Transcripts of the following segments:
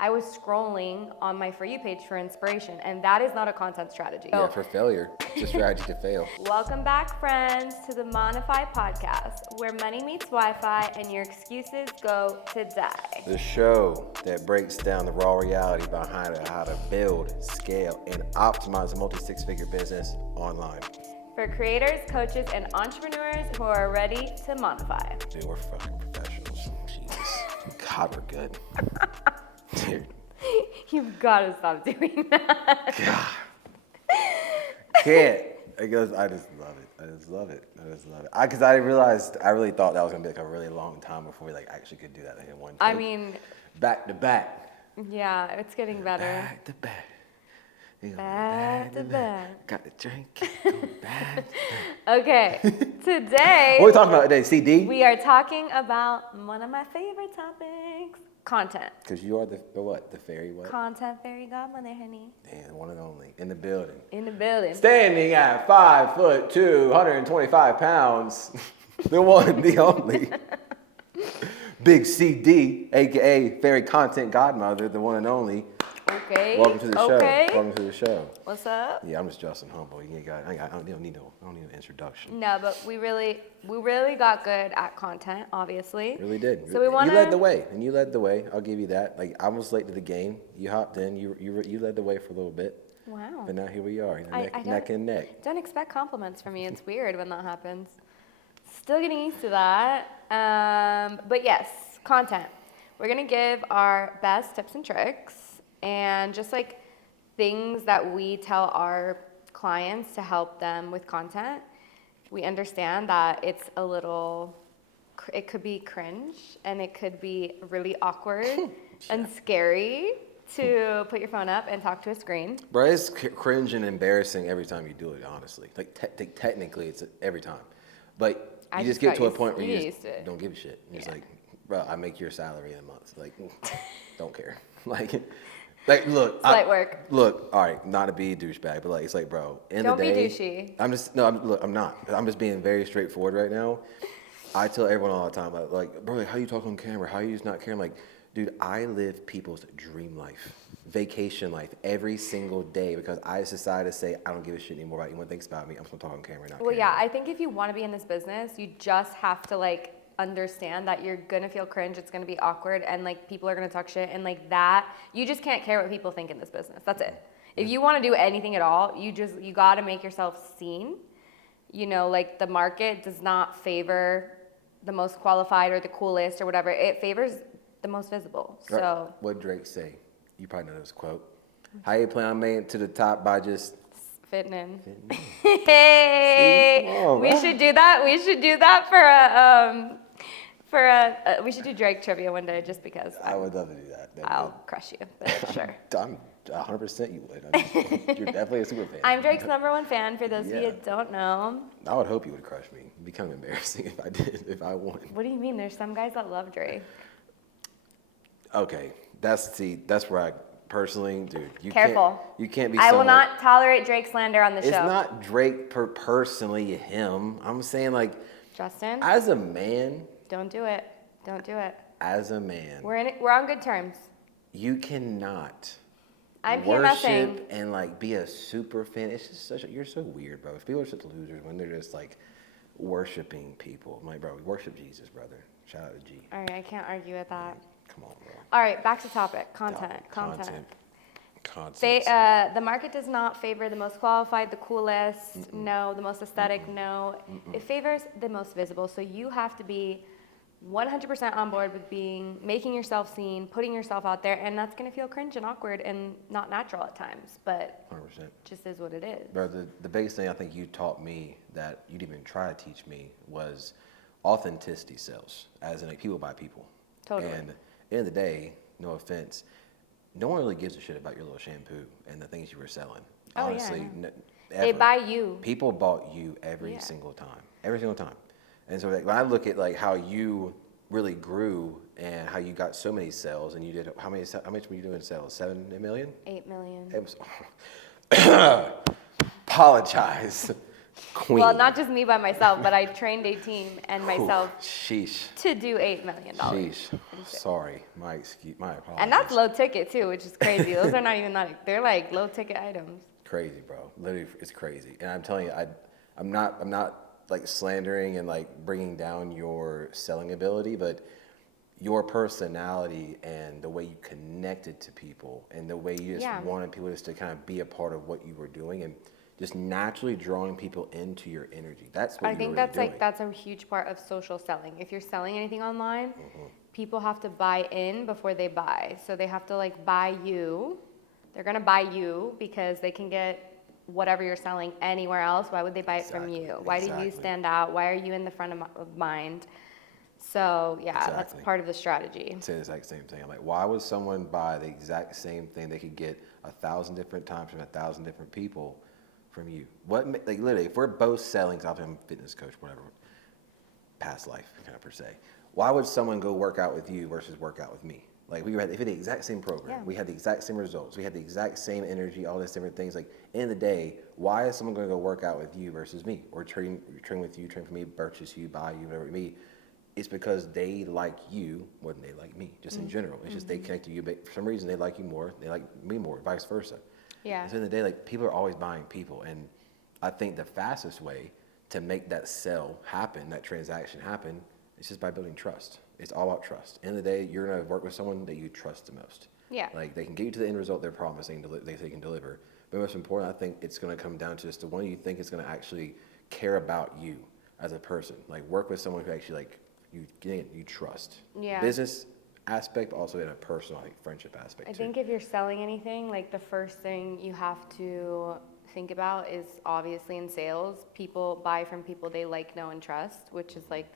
I was scrolling on my For You page for inspiration, and that is not a content strategy. Yeah, for failure. It's a strategy to fail. Welcome back, friends, to the Monify podcast, where money meets Wi-Fi and your excuses go to die. The show that breaks down the raw reality behind how to build, scale, and optimize a multi-six-figure business online. For creators, coaches, and entrepreneurs who are ready to monify. Dude, we're fucking professionals. Jesus. God, we're good. Dude. You've got to stop doing that. God. Can't. I just love it. I just love it. Because I realized, I really thought that was going to be like a really long time before we like actually could do that in one take. I mean, back to back. Yeah, it's getting better. Back to back. Back to back. Got the drink. Back. Okay, today. What are we talking about today, CD? We are talking about one of my favorite topics, content. Because you are the what? The fairy what? Content fairy godmother, honey. And one and only. In the building. In the building. Standing at 5'2", 125 pounds. The one, the only. Big CD, a.k.a. fairy content godmother, the one and only. Okay. Welcome to the show. Okay. Welcome to the show. What's up? Yeah, I'm just Justin Humble. I don't need an introduction. No, but we really got good at content, obviously. Really did. So we want You led the way, and you led the way. I'll give you that. Like I was late to the game. You hopped in. You led the way for a little bit. Wow. But now here we are, neck and neck. Don't expect compliments from me. It's weird when that happens. Still getting used to that. But yes, content. We're gonna give our best tips and tricks. And just like things that we tell our clients to help them with content, we understand that it could be cringe and it could be really awkward and scary to put your phone up and talk to a screen. Bro, it's cringe and embarrassing every time you do it, honestly. Like technically, it's every time. But you just get to a point where you just don't give a shit. You're just like, bro, I make your salary in a month. Like, don't care. Like, look. It's light work. Look, all right, not to be a douchebag, but like, it's like, bro, in the day. Don't be douchey. I'm not. I'm just being very straightforward right now. I tell everyone all the time, like, bro, like, how you talk on camera? How you just not caring? Like, dude, I live people's dream life, vacation life every single day because I just decided to say, I don't give a shit anymore about anyone thinks about me. I'm just gonna talk on camera. Well, yeah, I think if you want to be in this business, you just have to like understand that you're gonna feel cringe, it's gonna be awkward, and like people are gonna talk shit, and like that, you just can't care what people think in this business. That's it. If you want to do anything at all, you gotta make yourself seen. You know, like the market does not favor the most qualified or the coolest or whatever. It favors the most visible. So what Drake say? You probably know this quote. How you plan on making it to the top by just fitting in. Hey, we should do that. We should do that we should do Drake trivia one day just because. I would love to do that. I'll crush you, but sure. I'm 100% you would. You're definitely a super fan. I'm Drake's #1 fan, for those of you who don't know. I would hope you would crush me. It'd be kind of embarrassing if I won. What do you mean? There's some guys that love Drake. Okay, that's where I personally, dude. Careful. You can't be. I will not tolerate Drake slander on the show. It's not Drake personally him. I'm saying like. Justin. As a man. Don't do it. Don't do it. As a man. We're on good terms. You cannot. I'm worship and like be a super fan. It's just you're so weird, bro. If people are such losers when they're just like worshiping people. I'm like, bro, worship Jesus, brother. Shout out to G. All right, I can't argue with that. Come on, bro. All right, back to topic. Content. The market does not favor the most qualified, the coolest, no. The most aesthetic, no. It favors the most visible. So you have to be 100% on board with making yourself seen, putting yourself out there, and that's gonna feel cringe and awkward and not natural at times, but 100%. Just is what it is. Bro, the biggest thing I think you taught me that you didn't even try to teach me was authenticity sells, as in like people buy people. Totally. And at the end of the day, no offense, no one really gives a shit about your little shampoo and the things you were selling. Oh, honestly, yeah. They buy you. People bought you every single time. Every single time. And so like, when I look at like how you really grew and how you got so many sales and you did, how much were you doing in sales? 7 million? 8 million. It was, apologize Queen. Well, not just me by myself, but I trained a team and myself Sheesh. to do $8 million. Sheesh. Sorry. My apologies. And that's low ticket too, which is crazy. Those are not even that, they're like low ticket items. Crazy, bro. Literally, it's crazy. And I'm telling you, I'm not like slandering and like bringing down your selling ability, but your personality and the way you connected to people and the way you just wanted people just to kind of be a part of what you were doing and just naturally drawing people into your energy. That's what I think really that's doing. like, that's a huge part of social selling. If you're selling anything online, people have to buy in before they buy. So they have to like buy you. They're going to buy you because they can get whatever you're selling anywhere else. Why would they buy it from you? Why do you stand out? Why are you in the front of mind? So yeah, that's part of the strategy. Say the exact same thing. I'm like, why would someone buy the exact same thing they could get 1,000 different times from 1,000 different people from you? What, like literally, if we're both selling, I'm a fitness coach, whatever, past life kind of per se. Why would someone go work out with you versus work out with me? Like we had the exact same program, we had the exact same results, we had the exact same energy, all these different things. Like in the day, why is someone going to go work out with you versus me, or train with you, train for me, purchase you, buy you, whatever it may be? It's because they like you more than they like me, just in general. It's just they connect to you, but for some reason they like you more, they like me more, vice versa. Yeah. So in the day, like people are always buying people, and I think the fastest way to make that sell happen, that transaction happen, is just by building trust. It's all about trust. In the day, you're gonna work with someone that you trust the most. Yeah. Like they can get you to the end result they're promising, they can deliver. But most important, I think it's gonna come down to just the one you think is gonna actually care about you as a person. Like work with someone who actually like you trust. Yeah. Business aspect, but also in a personal like friendship aspect I too. think if you're selling anything, like the first thing you have to think about is obviously in sales, people buy from people they like, know, and trust, which is like,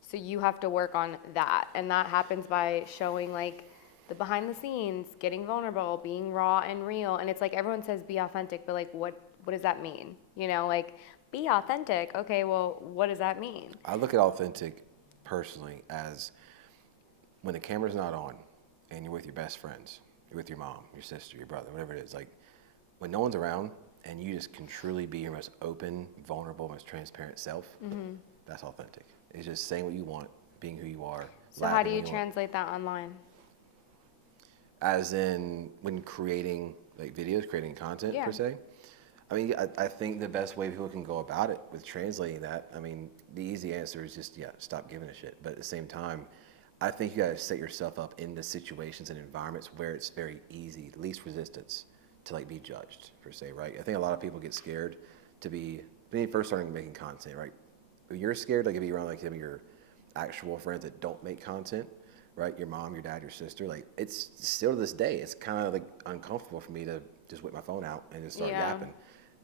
so you have to work on that. And that happens by showing like the behind the scenes, getting vulnerable, being raw and real. And it's like everyone says be authentic, but like what does that mean? You know, like be authentic. Okay, well, what does that mean? I look at authentic personally as when the camera's not on and you're with your best friends, you're with your mom, your sister, your brother, whatever it is, like when no one's around and you just can truly be your most open, vulnerable, most transparent self, that's authentic. It's just saying what you want, being who you are. So how do you translate that online? As in when creating like videos, creating content per se? I mean, I think the best way people can go about it with translating that, I mean, the easy answer is just, stop giving a shit. But at the same time, I think you gotta set yourself up into situations and environments where it's very easy, least resistance to like be judged per se, right? I think a lot of people get scared to be, when you first starting making content, right? When you're scared, like to be around like your actual friends that don't make content, right? Your mom, your dad, your sister, like it's still to this day, it's kind of like uncomfortable for me to just whip my phone out and just start yapping.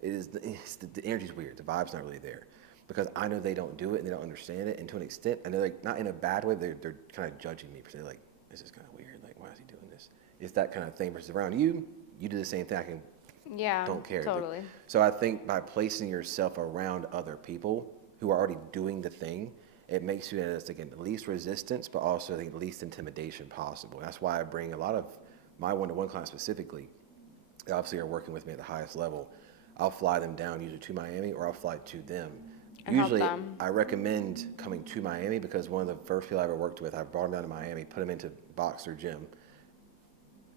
The energy's weird. The vibe's not really there because I know they don't do it and they don't understand it. And to an extent, I know like not in a bad way, they're kind of judging me because they're like, this is kind of weird. Like, why is he doing this? It's that kind of thing versus around you do the same thing. I can, don't care. Totally. So I think by placing yourself around other people who are already doing the thing, it makes you, as again, the least resistance, but also the least intimidation possible. That's why I bring a lot of my one-to-one clients specifically, they obviously are working with me at the highest level. I'll fly them down usually to Miami or I'll fly to them. And usually help them. I recommend coming to Miami because one of the first people I ever worked with, I brought him down to Miami, put him into Boxer Gym.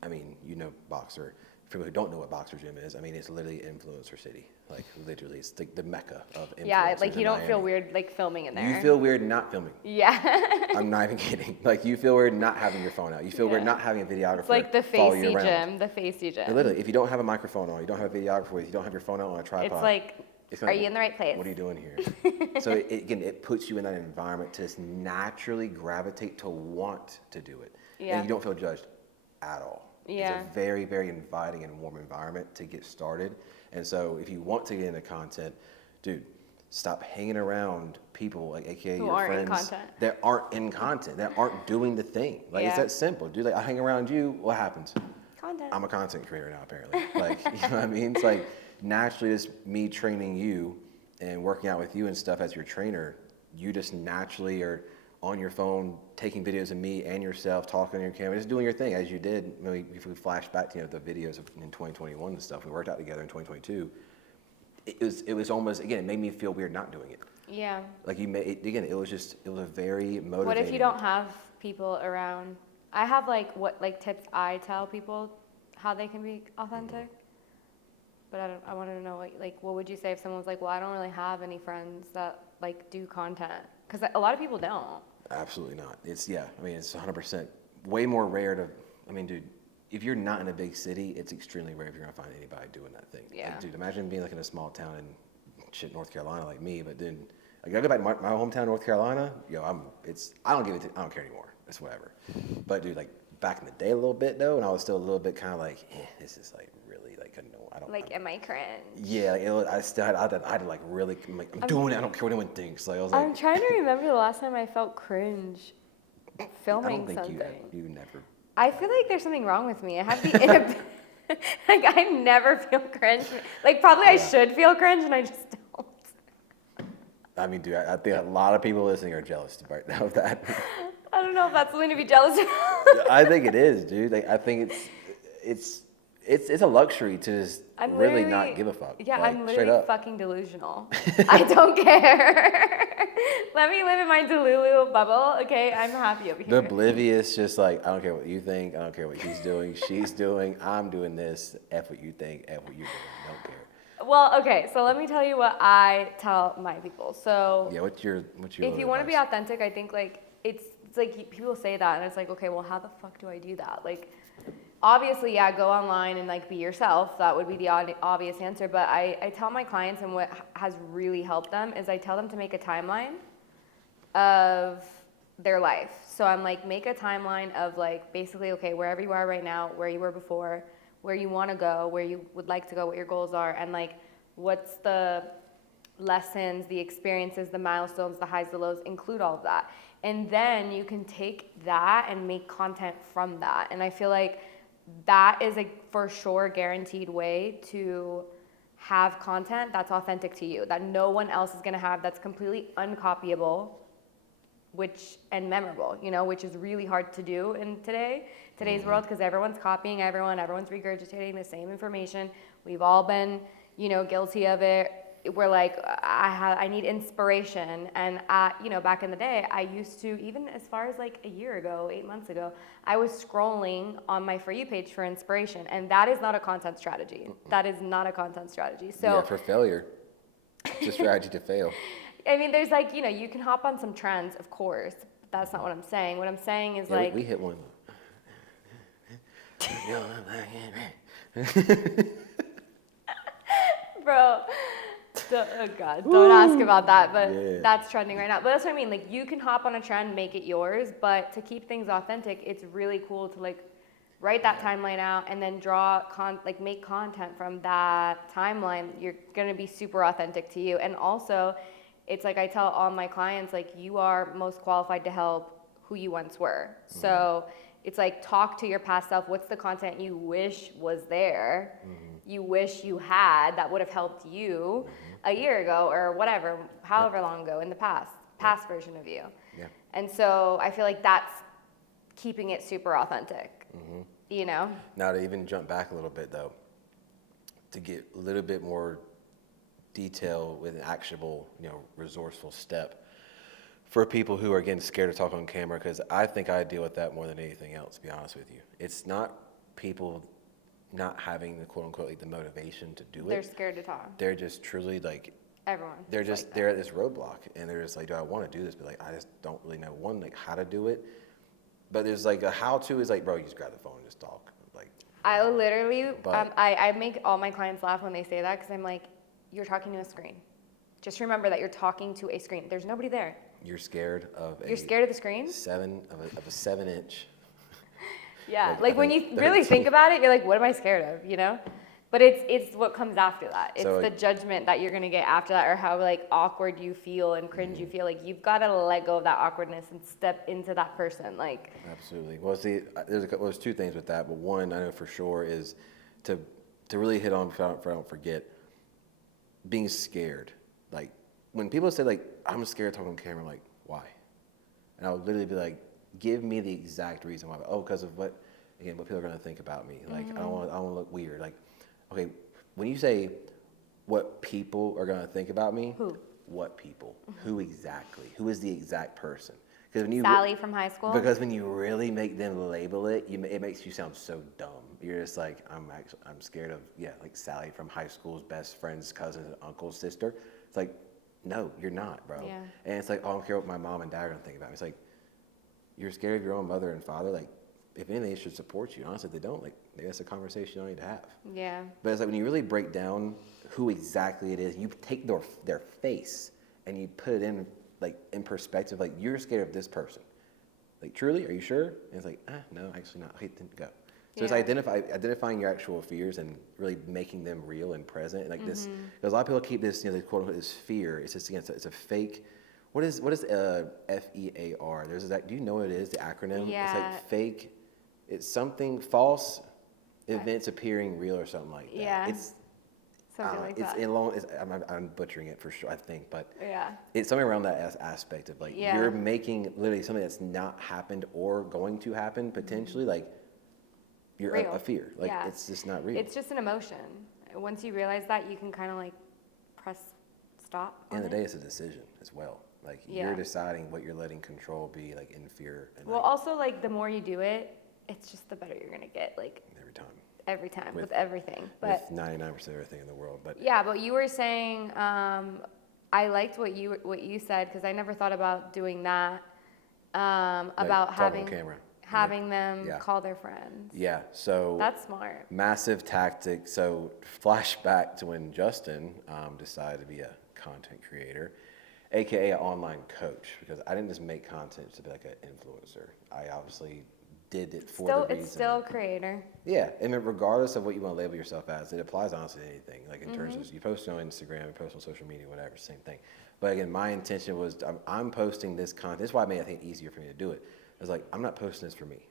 I mean, you know Boxer. For people who don't know what Boxer Gym is, I mean, it's literally influencer city. Like literally, it's the mecca of influencers. Yeah, like you don't Miami. feel weird like filming in there. You feel weird not filming. Yeah. I'm not even kidding. Like you feel weird not having your phone out. You feel weird not having a videographer. It's like the follow you facey around. gym, the facey gym. And literally, if you don't have a microphone on, you don't have a videographer with you, don't have your phone out on a tripod. It's like, are you in the right place? What are you doing here? So it puts you in that environment to just naturally gravitate to want to do it. Yeah. And you don't feel judged at all. Yeah. It's a very, very inviting and warm environment to get started. And so if you want to get into content, dude, stop hanging around people like AKA Who your aren't in friends content. that aren't in content, that aren't doing the thing. Like it's that simple. Dude, like I hang around you, what happens? Content. I'm a content creator now, apparently. Like, you know what I mean? It's like naturally just me training you and working out with you and stuff as your trainer, you just naturally are on your phone taking videos of me and yourself talking on your camera, just doing your thing as you did. Maybe if we flash back to the videos in 2021 and stuff, we worked out together in 2022. it was almost, again, it made me feel weird not doing it. Yeah. Like again, it was a very motivating. What if you don't have people around? I have like tips I tell people how they can be authentic. But I wanted to know what would you say if someone was like, well, I don't really have any friends that like do content, because a lot of people don't. Absolutely not. It's it's 100% way more rare to. I mean, dude, if you're not in a big city, it's extremely rare if you're gonna find anybody doing that thing. Yeah. Like, dude, imagine being like in a small town in North Carolina like me, but then like I go back to my hometown, North Carolina. I don't care anymore. It's whatever. But dude, like back in the day a little bit though, and I was still a little bit kind of like, this is like really like I don't. Like, am I cringe? Yeah, like I still had to like really like I'm doing it. I don't care what anyone thinks. Like I was like, I'm trying to remember the last time I felt cringe filming I don't think something. you never. I feel like there's something wrong with me. I have the like I never feel cringe. Like probably I should feel cringe and I just don't. I mean, dude, I think a lot of people listening are jealous right now of that. I don't know if that's something to be jealous about. I think it is, dude. Like, I think it's a luxury to just really not give a fuck. Yeah, like, I'm straight literally up. fucking delusional. I don't care. Let me live in my Delulu bubble, okay? I'm happy over here. Oblivious, just like, I don't care what you think. I don't care what he's doing. She's doing. I'm doing this. F what you think. F what you're doing. Don't care. Well, okay, so let me tell you what I tell my people. So Yeah, what's your if you want to be advice? authentic, I think like it's like people say that and it's like, okay, well, how the fuck do I do that? Like, obviously, yeah, go online and like be yourself. That would be the obvious answer. But I tell my clients, and what has really helped them is I tell them to make a timeline of their life. So I'm like, make a timeline of like basically, okay, wherever you are right now, where you were before, where you want to go, where you would like to go, what your goals are, and like what's the lessons, the experiences, the milestones, the highs, the lows, include all of that. And then you can take that and make content from that. And I feel like that is a for sure guaranteed way to have content that's authentic to you, that no one else is gonna have, that's completely uncopyable, and memorable, which is really hard to do in today's world, because everyone's copying everyone's regurgitating the same information. We've all been, guilty of it. We're like, I need inspiration, and back in the day, I used to, even as far as like a year ago, 8 months ago, I was scrolling on my For You page for inspiration, and that is not a content strategy. That is not a content strategy. So yeah, for failure, it's a strategy to fail. I mean, there's like, you can hop on some trends, of course. But that's not what I'm saying. What I'm saying is like... We hit one. Bro, oh God, don't ask about that. But that's trending right now. But that's what I mean. Like, you can hop on a trend, make it yours. But to keep things authentic, it's really cool to like write that timeline out and then make content from that timeline. You're going to be super authentic to you. And also... it's like I tell all my clients, like, you are most qualified to help who you once were. Mm-hmm. So it's like, talk to your past self. What's the content you wish was there? Mm-hmm. You wish you had that would have helped you a year ago or whatever, however long ago in the past version of you. Yeah. And so I feel like that's keeping it super authentic, Now to even jump back a little bit though, to get a little bit more detail with an actionable, resourceful step for people who are getting scared to talk on camera, because I think I deal with that more than anything else, to be honest with you. It's not people not having the quote unquote like the motivation to do it. They're scared to talk. They're just truly like everyone. They're just like they're at this roadblock and they're just like, do I want to do this? But like I just don't really know how to do it. But there's like a how to is like, bro, you just grab the phone and just talk. Like I literally I make all my clients laugh when they say that, because I'm like, you're talking to a screen. Just remember that you're talking to a screen. There's nobody there. You're scared of You're scared of the screen? a 7-inch. Yeah, like when you really think about it, you're like, what am I scared of, But it's what comes after that. It's the judgment that you're gonna get after that, or how like awkward you feel and cringe you feel. Like, you've got to let go of that awkwardness and step into that person. Like, absolutely. Well, see, there's two things with that, but one I know for sure is to really hit on, if I don't forget, being scared. Like, when people say like, I'm scared to talk on camera, I'm like, why? And I would literally be like, give me the exact reason why. Oh, because of what people are gonna think about me. Like, I don't want to look weird. Like, okay, when you say, what people are going to think about me. Who? What people? Who exactly? Who is the exact person? Because Sally from high school? Because when you really make them label it, it makes you sound so dumb. You're just like, I'm scared of, like Sally from high school's best friend's cousin, uncle's sister. It's like, no, you're not, bro. Yeah. And it's like, oh, I don't care what my mom and dad are going to think about me. It's like, you're scared of your own mother and father. Like, if anything, they should support you. Honestly, if they don't, like, maybe that's a conversation you don't need to have. Yeah. But it's like when you really break down who exactly it is, you take their face and you put it in, like, in perspective. Like, you're scared of this person. Like, truly, are you sure? And it's like, no, actually not. It didn't go. So it's identifying your actual fears and really making them real and present. And like this, because a lot of people keep this, this quote unquote, this fear. It's just, it's a fake. What is FEAR? There's that. Do you know what it is? The acronym. Yeah. It's like fake. It's something false events appearing real or something like that. Yeah. It's something like it's that. in long. I'm butchering it for sure. I think, but Yeah. it's something around that aspect of like you're making literally something that's not happened or going to happen potentially like. You're a fear. Like, it's just not real. It's just an emotion. Once you realize that, you can kind of like press stop. At the end of the day, it's a decision as well. Like, you're deciding what you're letting control be, like, in fear. And well, also, like, the more you do it, it's just the better you're going to get. Like, every time, with everything. But with 99% of everything in the world. But yeah, but you were saying, I liked what you said, because I never thought about doing that, about having them call their friends. Yeah, so that's smart. Massive tactic. So flashback to when Justin decided to be a content creator, aka an online coach, because I didn't just make content to be like an influencer. I obviously did it for the reason. It's still a creator. Yeah, and regardless of what you want to label yourself as, it applies honestly to anything. Like in terms of you post on Instagram, you post on social media, whatever, same thing. But again, my intention was I'm posting this content. This is why I made it easier for me to do it. I was like, I'm not posting this for me.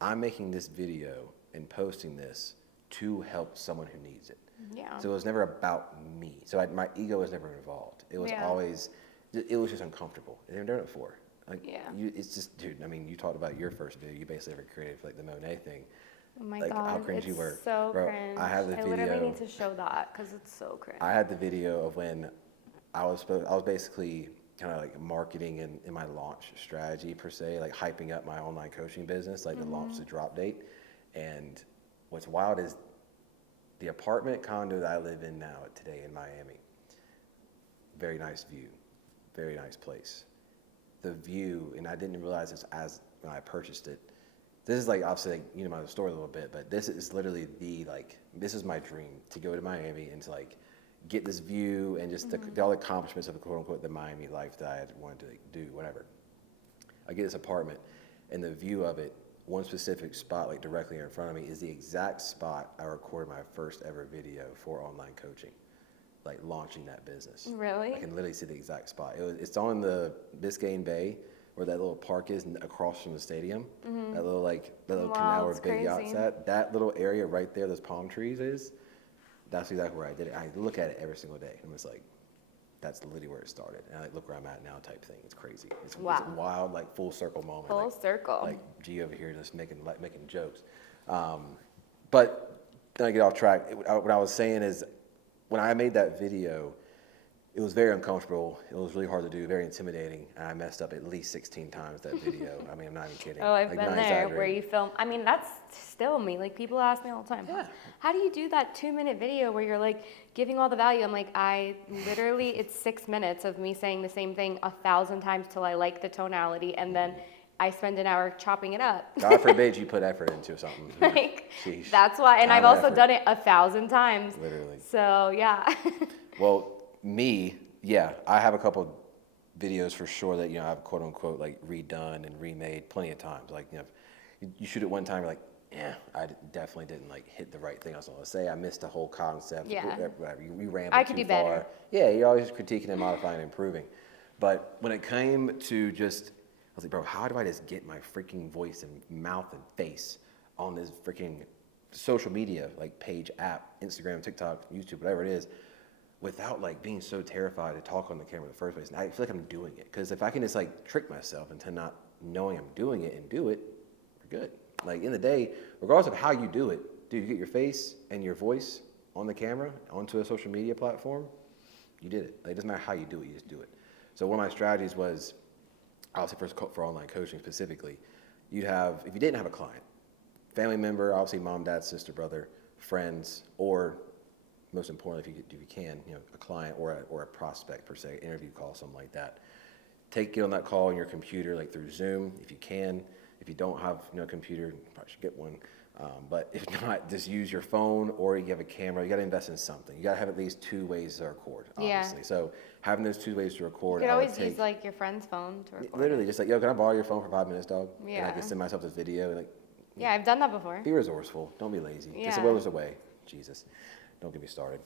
I'm making this video and posting this to help someone who needs it. Yeah. So it was never about me. So my ego was never involved. It was always, it was just uncomfortable. I've never done it before. Like, it's just, dude, I mean, you talked about your first video. You basically ever created like the Monet thing. Oh my God, how cringe it's you were. So bro, cringe. I have the video. I literally need to show that because it's so cringe. I had the video of when I was basically kind of like marketing in my launch strategy per se, like hyping up my online coaching business, like the launch, the drop date. And what's wild is the apartment condo that I live in now today in Miami. Very nice view, very nice place. The view, and I didn't realize this as when I purchased it. This is like obviously like, you know my story a little bit, but this is literally this is my dream to go to Miami and to like get this view and just all the accomplishments of the quote unquote the Miami life that I had wanted to do, whatever. I get this apartment and the view of it, one specific spot like directly in front of me is the exact spot I recorded my first ever video for online coaching, like launching that business. Really? I can literally see the exact spot. It's on the Biscayne Bay where that little park is across from the stadium. That little canal where big yachts at. That little area right there, those palm trees is. That's exactly where I did it. I look at it every single day. I'm just like, that's literally where it started. And I look where I'm at now type thing. It's crazy. It's a wild, like full circle moment. Full circle. Like G over here just making jokes. But then I get off track. What I was saying is when I made that video, it was very uncomfortable. It was really hard to do, very intimidating. And I messed up at least 16 times that video. I mean, I'm not even kidding. Oh, I've been there where you film. I mean, that's still me. Like, people ask me all the time, how do you do that 2-minute video where you're like giving all the value? I'm like, it's 6 minutes of me saying the same thing 1,000 times till I like the tonality. And then I spend an hour chopping it up. God forbid you put effort into something. Like, that's why. And I've also done it 1,000 times. Literally. So, yeah. Well, I have a couple videos for sure that, I've quote unquote like redone and remade plenty of times. Like, you shoot it one time, you're like, I definitely didn't like hit the right thing I was going to say. I missed the whole concept. Yeah. Whatever. You rambled I could too do far. better. Yeah, you're always critiquing and modifying and improving. But when it came to I was like, bro, how do I just get my freaking voice and mouth and face on this freaking social media, like page, app, Instagram, TikTok, YouTube, whatever it is, without like being so terrified to talk on the camera in the first place? And I feel like I'm doing it. Because if I can just like trick myself into not knowing I'm doing it and do it, we're good. Like in the day, regardless of how you do it, dude, you get your face and your voice, on the camera, onto a social media platform, you did it. Like, it doesn't matter how you do it, you just do it. So one of my strategies was, obviously for online coaching specifically, you'd have, if you didn't have a client, family member, obviously mom, dad, sister, brother, friends, or most importantly, if you can, a client or a prospect per se, interview call, something like that. Get on that call on your computer, like through Zoom, if you can. If you don't have a computer, you probably should get one. But if not, just use your phone, or you have a camera. You got to invest in something. You got to have at least 2 ways to record, obviously. Yeah. So having those 2 ways to record, You could always use like your friend's phone to record. Literally, just like, yo, can I borrow your phone for 5 minutes, dog? Yeah. And I can send myself this video. And yeah, I've done that before. Be resourceful. Don't be lazy. Yeah. Just the will is the way. Jesus, don't get me started.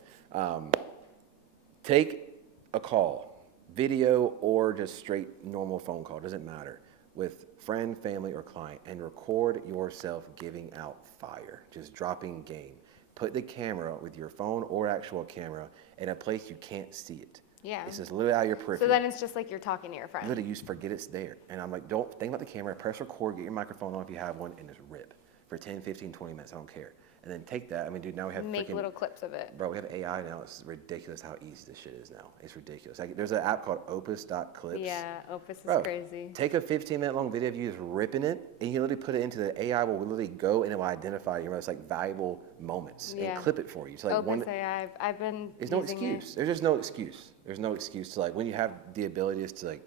Take a call, video or just straight normal phone call, doesn't matter, with friend, family, or client, and record yourself giving out fire, just dropping game. Put the camera with your phone or actual camera in a place you can't see it. Yeah. It's just literally out of your periphery. So then it's just like you're talking to your friend. Literally, you just forget it's there. And I'm like, don't think about the camera, press record, get your microphone on if you have one, and just rip for 10, 15, 20 minutes, I don't care. And then take that, dude, now we have Make little clips of it. Bro, we have AI now. It's ridiculous how easy this shit is now. It's ridiculous. Like, there's an app called opus.clips. Yeah, Opus is Bro, crazy. Take a 15-minute long video of you just ripping it, and you literally put it into the AI will literally go and it will identify your most valuable moments and clip it for you. So Opus AI, I've been There's no excuse. There's just no excuse. There's no excuse to when you have the ability to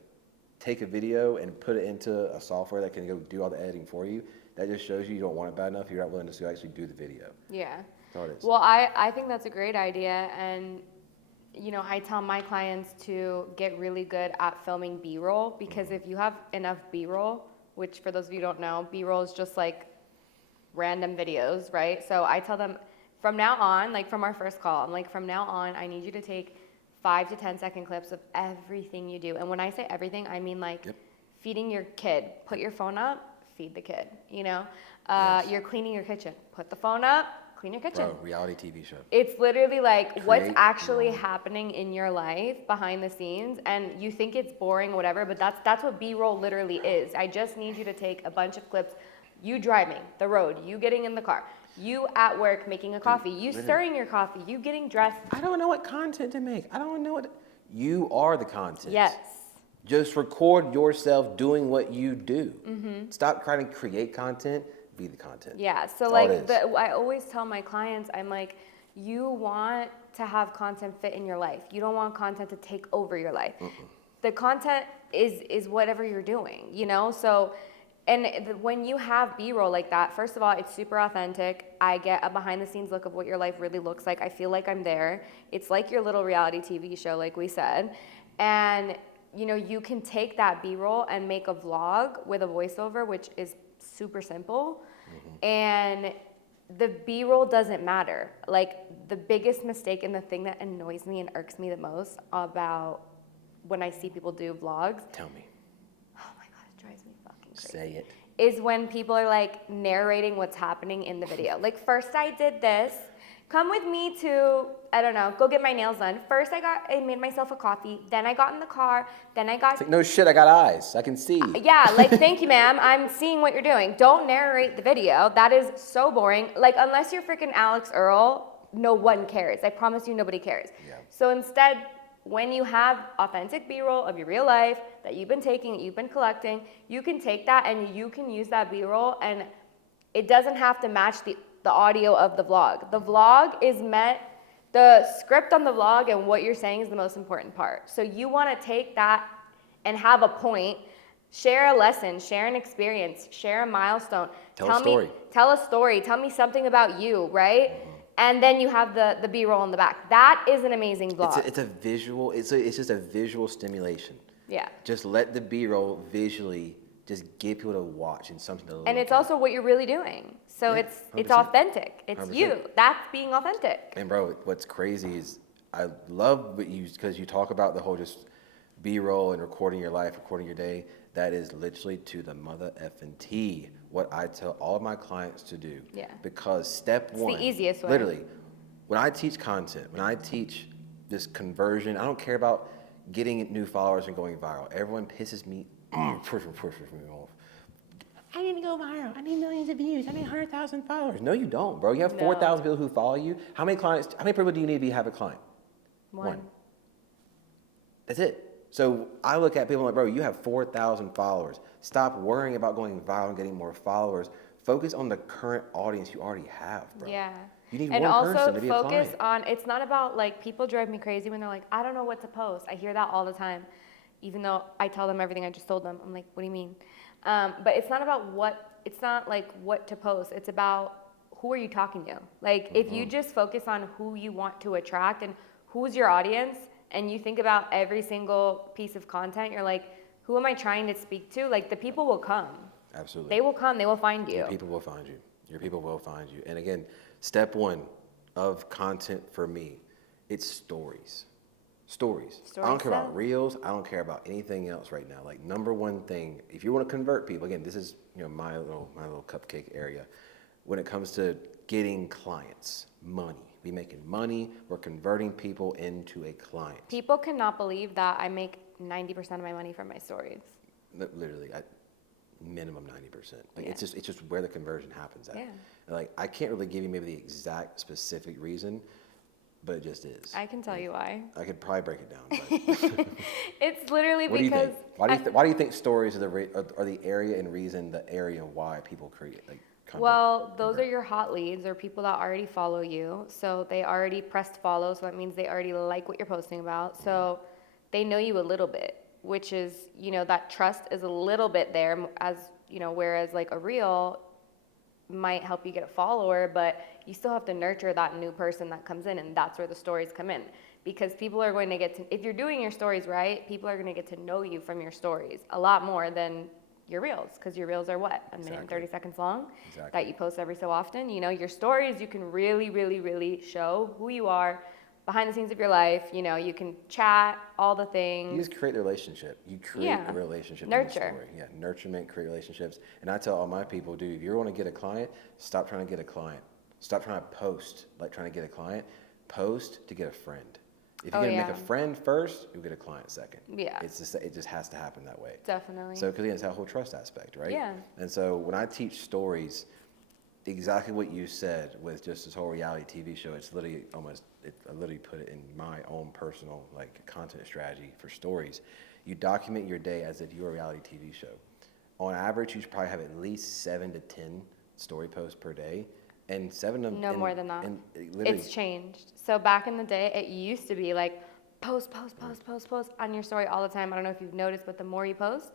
take a video and put it into a software that can go do all the editing for you. That just shows you don't want it bad enough. You're not willing to actually do the video. Yeah. That's all it is. Well, I think that's a great idea. And, I tell my clients to get really good at filming B-roll, because if you have enough B-roll, which for those of you who don't know, B-roll is just random videos, right? So I tell them from now on, from our first call, I'm like, from now on, I need you to take 5 to 10-second clips of everything you do. And when I say everything, I mean feeding your kid. Put your phone up. Feed the kid, Yes. You're cleaning your kitchen. Put the phone up, clean your kitchen. Bro, reality TV show. It's literally what's actually happening in your life behind the scenes, and you think it's boring, whatever, but that's what B-roll literally is. I just need you to take a bunch of clips. You driving the road, you getting in the car, you at work making a coffee, you stirring your coffee, you getting dressed. I don't know what content to make. I don't know what. You are the content. Yes. Just record yourself doing what you do. Mm-hmm. Stop trying to create content. Be the content. Yeah. So I always tell my clients, I'm like, you want to have content fit in your life. You don't want content to take over your life. Mm-mm. The content is whatever you're doing, So, and when you have B-roll like that, first of all, it's super authentic. I get a behind the scenes look of what your life really looks like. I feel like I'm there. It's like your little reality TV show, like we said, and you can take that B-roll and make a vlog with a voiceover, which is super simple. Mm-hmm. And the B-roll doesn't matter. The biggest mistake and the thing that annoys me and irks me the most about when I see people do vlogs. Tell me. Oh my God, it drives me fucking crazy. Say it. Is when people are narrating what's happening in the video. First I did this. Come with me to, I don't know, go get my nails done. First I made myself a coffee. Then I got in the car. Then I got... It's no shit, I got eyes. I can see. Yeah, thank you, ma'am. I'm seeing what you're doing. Don't narrate the video. That is so boring. Unless you're freaking Alex Earl, no one cares. I promise you nobody cares. Yeah. So instead, when you have authentic B-roll of your real life that you've been taking, that you've been collecting, you can take that and you can use that B-roll, and it doesn't have to match the audio of the vlog. The vlog is the script on the vlog and what you're saying is the most important part. So you want to take that and have a point, share a lesson, share an experience, share a milestone. Tell a story. Tell a story. Tell me something about you, right? Mm-hmm. And then you have the B-roll in the back. That is an amazing vlog. It's a visual. It's just a visual stimulation. Yeah. Just let the B-roll visually just get people to watch and something to look at. And it's also what you're really doing. So yeah, it's authentic. It's 100%. You. That's being authentic. And bro, what's crazy is I love what because you talk about the whole just B-roll and recording your life, recording your day. That is literally to the mother effing T what I tell all of my clients to do. Yeah. Because step one, the easiest way. Literally, when I teach content, when I teach this conversion, I don't care about getting new followers and going viral. Everyone pisses me off. I need to go viral. I need millions of views. I need 100,000 followers. No, you don't, bro. You have No. 4,000 people who follow you. How many clients? How many people do you need to have a client? One. That's it. So I look at people like, bro, you have 4,000 followers. Stop worrying about going viral and getting more followers. Focus on the current audience you already have, bro. Yeah. You need And one also person to be a focus client. on, it's not about like, people drive me crazy when they're like, I don't know what to post. I hear that all the time. Even though I tell them everything I just told them. I'm like, what do you mean? But it's not about it's not like what to post. It's about who are you talking to? Like, if you just focus on who you want to attract and who's your audience, and you think about every single piece of content, you're like, who am I trying to speak to? Like, the people will come. Absolutely. They will come. They will find you. Your people will find you. Your people will find you. And again, step 1 of content for me, it's stories. Stories. I don't care about reels. I don't care about anything else right now. Like, number one thing, if you want to convert people, again, this is my little cupcake area. When it comes to getting clients, money, we making money. We're converting people into a client. People cannot believe that I make 90% of my money from my stories. Literally, minimum 90%. Like, Yeah. it's just where the conversion happens at. Yeah. And like, I can't really give you maybe the exact specific reason, but it just is. I can tell you why. I could probably break it down. But It's literally what do you because think? Why do you think stories are the area and reason, the area why people create like convert? well, those are your hot leads or people that already follow you. So they already pressed follow. So that means they already like what you're posting about. So they know you a little bit, which is, that trust is a little bit there as, whereas like a reel might help you get a follower, but you still have to nurture that new person that comes in. And that's where the stories come in. Because people are going to if you're doing your stories right, people are going to get to know you from your stories a lot more than your reels, because your reels are what, a minute and 30 seconds long, that you post every so often. Your stories, you can really, really, really show who you are behind the scenes of your life. You can chat, all the things. You just create the relationship. You create a relationship. Nurture. In the story. Yeah, nurturement, create relationships. And I tell all my people, dude, if you want to get a client, stop trying to get a client. Stop trying to post like trying to get a client. Post to get a friend. If you're gonna make a friend first, you'll get a client second. Yeah. It just has to happen that way. Definitely. So, because again, it's that whole trust aspect, right? Yeah. And so when I teach stories, exactly what you said with just this whole reality TV show, it's literally I literally put it in my own personal like content strategy for stories. You document your day as if you were a reality TV show. On average, you should probably have at least 7 to 10 story posts per day. And 7 of them. No more than that. And It's changed. So back in the day, it used to be like post on your story all the time. I don't know if you've noticed, but the more you post,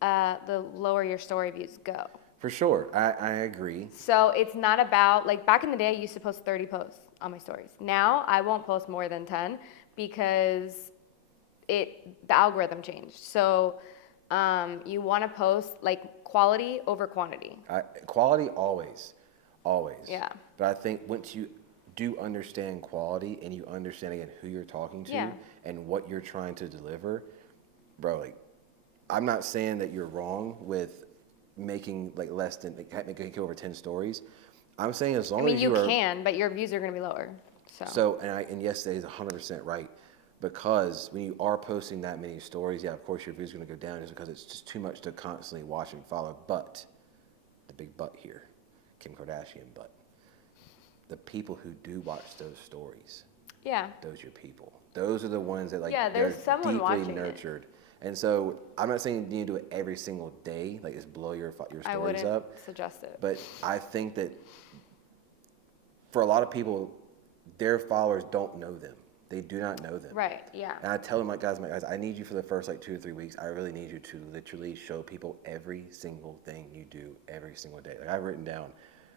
the lower your story views go. For sure, I agree. So it's not about, like, back in the day, I used to post 30 posts on my stories. Now I won't post more than 10 because the algorithm changed. So you want to post like quality over quantity. Quality always. Yeah. But I think once you do understand quality and you understand again who you're talking to and what you're trying to deliver, bro, like, I'm not saying that you're wrong with making like less than making over 10 stories. I'm saying as long as you can, but your views are going to be lower. So and yes, that is 100% right. Because when you are posting that many stories, of course your views are going to go down just because it's just too much to constantly watch and follow. But the big but here, Kim Kardashian but. The people who do watch those stories, those are your people. Those are the ones that there's someone deeply watching nurtured. And so I'm not saying you need to do it every single day, like just blow your stories I wouldn't up. suggest it. But I think that for a lot of people, their followers don't know them. They do not know them. Right, yeah. And I tell them, guys, I need you for the first 2 or 3 weeks. I really need you to literally show people every single thing you do every single day. Like, I've written down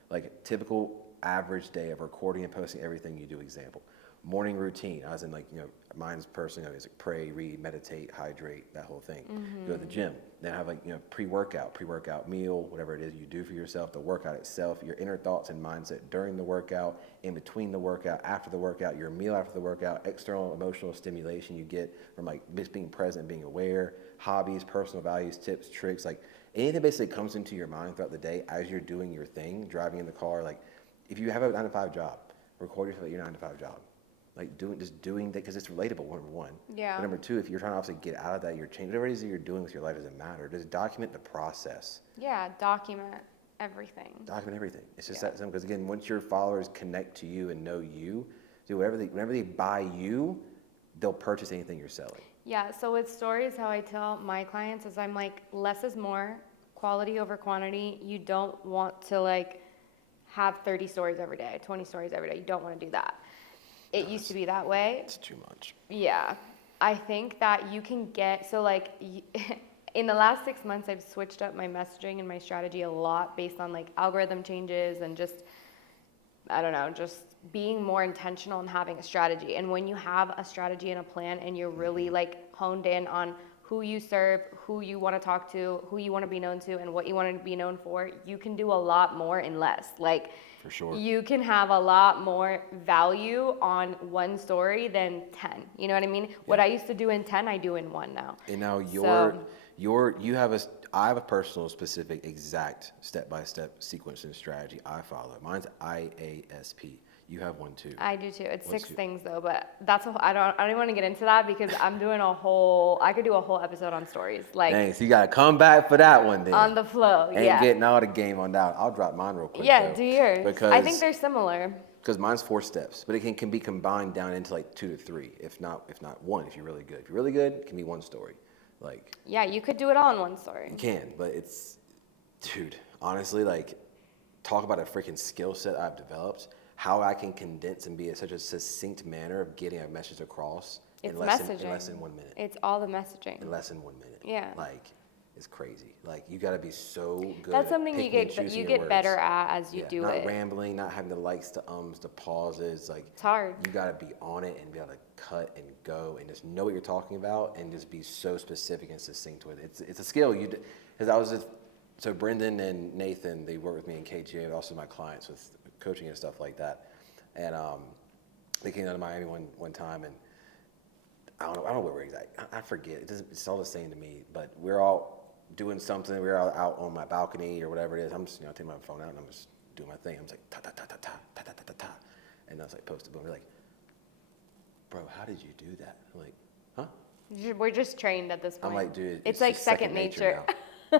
like a typical average day of recording and posting everything you do. Example, morning routine. I was in mine's personally, it's like pray, read, meditate, hydrate, that whole thing. Go to the gym. Then I have pre-workout meal, whatever it is you do for yourself, the workout itself, your inner thoughts and mindset during the workout, in between the workout, after the workout, your meal after the workout, external emotional stimulation you get from like just being present, being aware, hobbies, personal values, tips, tricks, like anything basically comes into your mind throughout the day as you're doing your thing, driving in the car. Like if you have a 9 to 5 job, record yourself at your 9 to 5 job. Like just doing that because it's relatable, number one. Yeah. But number two, if you're trying to obviously get out of that, you're changing, whatever it is that you're doing with your life doesn't matter. Just document the process. Yeah, document everything. Document everything. It's just Yeah. that simple. Because again, once your followers connect to you and know you, do whenever they buy you, they'll purchase anything you're selling. Yeah, so with stories, how I tell my clients is I'm like, less is more, quality over quantity. You don't want to like have 30 stories every day, 20 stories every day. You don't want to do that. It used to be that way. It's too much. Yeah. I think that you can get, so like in the last 6 months, I've switched up my messaging and my strategy a lot based on like algorithm changes and just, I don't know, just being more intentional and having a strategy. And when you have a strategy and a plan and you're really like honed in on who you serve, who you want to talk to, who you want to be known to, and what you want to be known for, you can do a lot more in less. Like, For sure. you can have a lot more value on one story than 10. You know what I mean? What I used to do in 10, I do in 1 now. And now I have a personal, specific, exact step-by-step sequence and strategy I follow. Mine's IASP. You have one too. I do too. It's What's 6 things though, but I don't want to get into that because I'm doing I could do a whole episode on stories. Like, Dang, so you gotta come back for that one then. on the flow. Ain't Yeah. getting all the game on that. I'll drop mine real quick. Yeah, though, do yours. Because I think they're similar. Because mine's 4 steps, but it can be combined down into like 2 to 3, if not 1, if you're really good. If you're really good, it can be 1 story. Like, Yeah, you could do it all in one story. you can, but dude, honestly, like, talk about a freaking skill set I've developed, how I can condense and be in such a succinct manner of getting a message across It's in less messaging. than 1 minute. It's all the messaging. In less than 1 minute. Yeah. Like, it's crazy. Like, you got to be so good. That's at something you picking and get choosing you your get better words. at as you Yeah, do not it. rambling, not having the likes, the ums, the pauses. Like, It's hard. you got to be on it and be able to cut and go and just know what you're talking about and just be so specific and succinct with it. It's a skill. So Brendan and Nathan, they work with me in KGA, but also my clients with coaching and stuff like that. And they came down to Miami one time, and I don't know where we're exactly. I forget. It's all the same to me. But we're all doing something. We're all out on my balcony or whatever it is. I'm just taking my phone out and I'm just doing my thing. I'm just like ta ta ta ta ta ta ta ta ta ta, and I was like posted. Boom. We're like, bro, how did you do that? I'm like, huh? We're just trained at this point. I'm like, dude, it's like just second nature. now.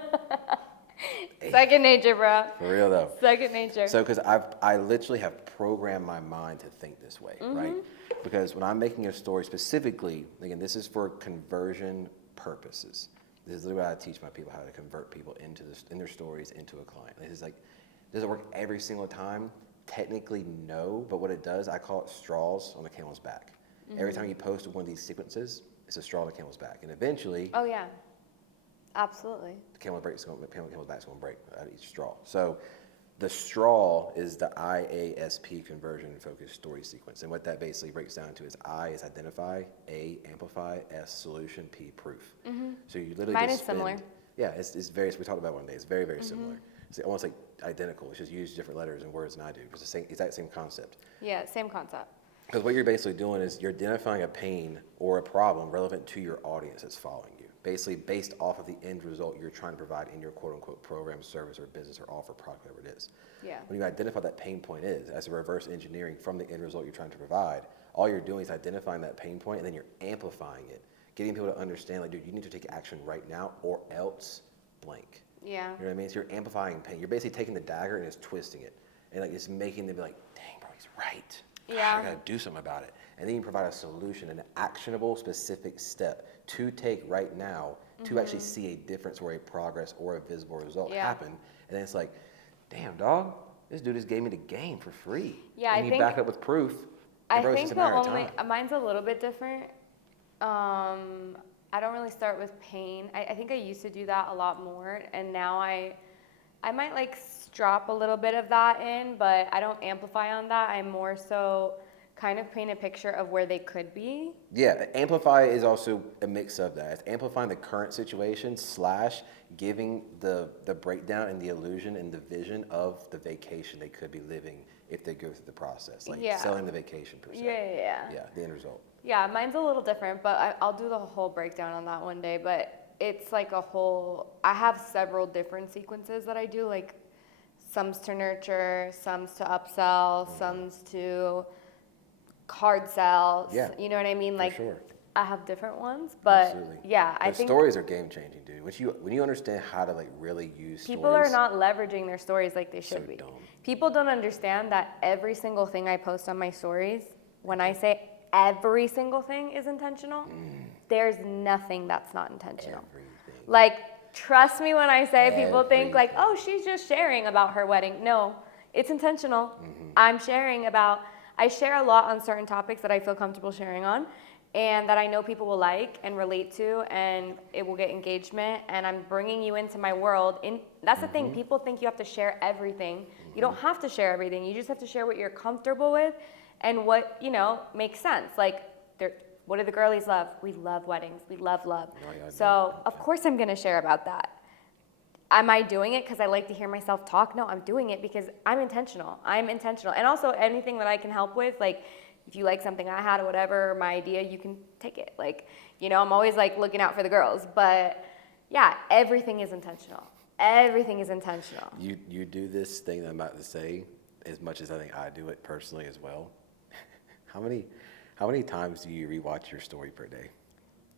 Second nature, bro. For real though. Second nature. So, because I literally have programmed my mind to think this way, right? Because when I'm making a story specifically, again, this is for conversion purposes. This is literally what I teach my people, how to convert people in their stories into a client. This is like, does it work every single time? Technically, no. But what it does, I call it straws on the camel's back. Every time you post one of these sequences, it's a straw on the camel's back, and eventually, Oh yeah. Absolutely. the camel's back's going to break out of each straw. So the straw is the IASP conversion focused story sequence. And what that basically breaks down to is I is identify, A, amplify, S, solution, P, proof. So you literally Mine just is similar. Yeah, it's very, we talked about it one day. It's very, very similar. It's almost like identical. It's just use different letters and words than I do. It's the same, exact same concept. Yeah, same concept. Because what you're basically doing is you're identifying a pain or a problem relevant to your audience that's following you. Basically based off of the end result you're trying to provide in your quote unquote program, service, or business, or offer, product, whatever it is. Yeah. When you identify that pain point is, as a reverse engineering from the end result you're trying to provide, all you're doing is identifying that pain point and then you're amplifying it, getting people to understand, like, dude, you need to take action right now or else blank. Yeah. You know what I mean? So you're amplifying pain. You're basically taking the dagger and just twisting it. And like just making them be like, dang, bro, he's right. Yeah. I gotta do something about it. And then you provide a solution, an actionable, specific step to take right now to actually see a difference or a progress or a visible result happen. And then it's like, damn, dog, this dude just gave me the game for free. Yeah, and I he think- backed up with proof. I Bro, it's think just a the matter of only time. mine's a little bit different. I don't really start with pain. I think I used to do that a lot more, and now I might like drop a little bit of that in, but I don't amplify on that. I more so kind of paint a picture of where they could be. Yeah, amplify is also a mix of that. It's amplifying the current situation / giving the breakdown and the illusion and the vision of the vacation they could be living if they go through the process. Like selling the vacation per se. Yeah, the end result. Yeah, mine's a little different, but I'll do the whole breakdown on that one day. But it's like I have several different sequences that I do, like some's to nurture, some's to upsell, some's to card sales. Yeah, You know what I mean? for Like, sure. I have different ones, but Absolutely. yeah, I The think stories are game changing, dude. When you understand how to like really use people are stories, not leveraging their stories like they so should be. dumb. People don't understand that every single thing I post on my stories, when I say every single thing is intentional, there's nothing that's not intentional. Everything. Like, trust me when I say people think like, Everything. oh, she's just sharing about her wedding. No, it's intentional. I share a lot on certain topics that I feel comfortable sharing on and that I know people will like and relate to and it will get engagement and I'm bringing you into my world. That's the thing, people think you have to share everything. You don't have to share everything. You just have to share what you're comfortable with and what, makes sense. Like, what do the girlies love? We love weddings. We love love. No, yeah, So, of course I'm going to share about that. Am I doing it because I like to hear myself talk? No, I'm doing it because I'm intentional. I'm intentional. And also anything that I can help with, like if you like something I had or whatever, my idea, you can take it. Like, I'm always like looking out for the girls. But yeah, everything is intentional. Everything is intentional. You do this thing that I'm about to say as much as I think I do it personally as well. How many times do you rewatch your story per day?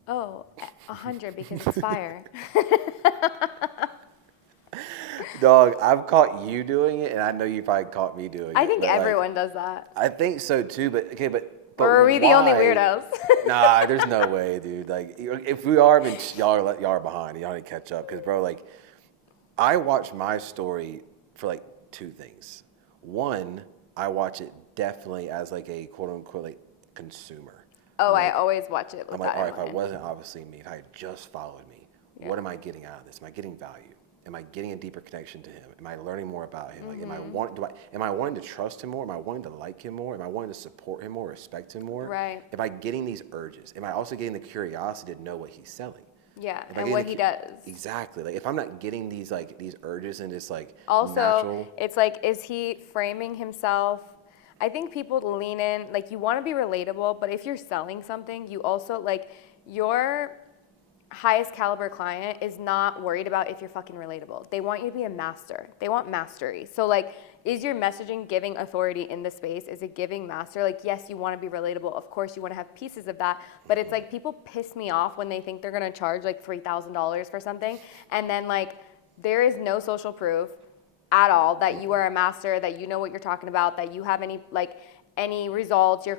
Oh, 100 because it's fire. Dog, I've caught you doing it, and I know you probably caught me doing it. I think but, like, everyone does that. I think so too, but okay, but Or are we the only why? weirdos? Nah, there's no way, dude. Like, if we are, then y'all are behind. Y'all need to catch up, because bro, like, I watch my story for like two things. One, I watch it definitely as like a quote unquote like consumer. Oh, Like, I always watch it with I'm like, that all right, if in I mind. wasn't obviously me, if I had just followed me, Yeah. what am I getting out of this? Am I getting value? Am I getting a deeper connection to him? Am I learning more about him? Like, am I wanting to trust him more? Am I wanting to like him more? Am I wanting to support him more, respect him more? Right. Am I getting these urges? Am I also getting the curiosity to know what he's selling? Yeah, If I and get what the he cu- does. Exactly. Like, if I'm not getting these urges and this like Also, natural. it's like, is he framing himself? I think people lean in, like, you want to be relatable, but if you're selling something, you also, like, your highest caliber client is not worried about if you're fucking relatable. They want you to be a master. They want mastery. So, like, is your messaging giving authority in the space? Is it giving master? Like, yes, you want to be relatable. Of course, you want to have pieces of that. But it's like people piss me off when they think they're going to charge like $3,000 for something. And then, like, there is no social proof at all that you are a master, that you know what you're talking about, that you have any results, you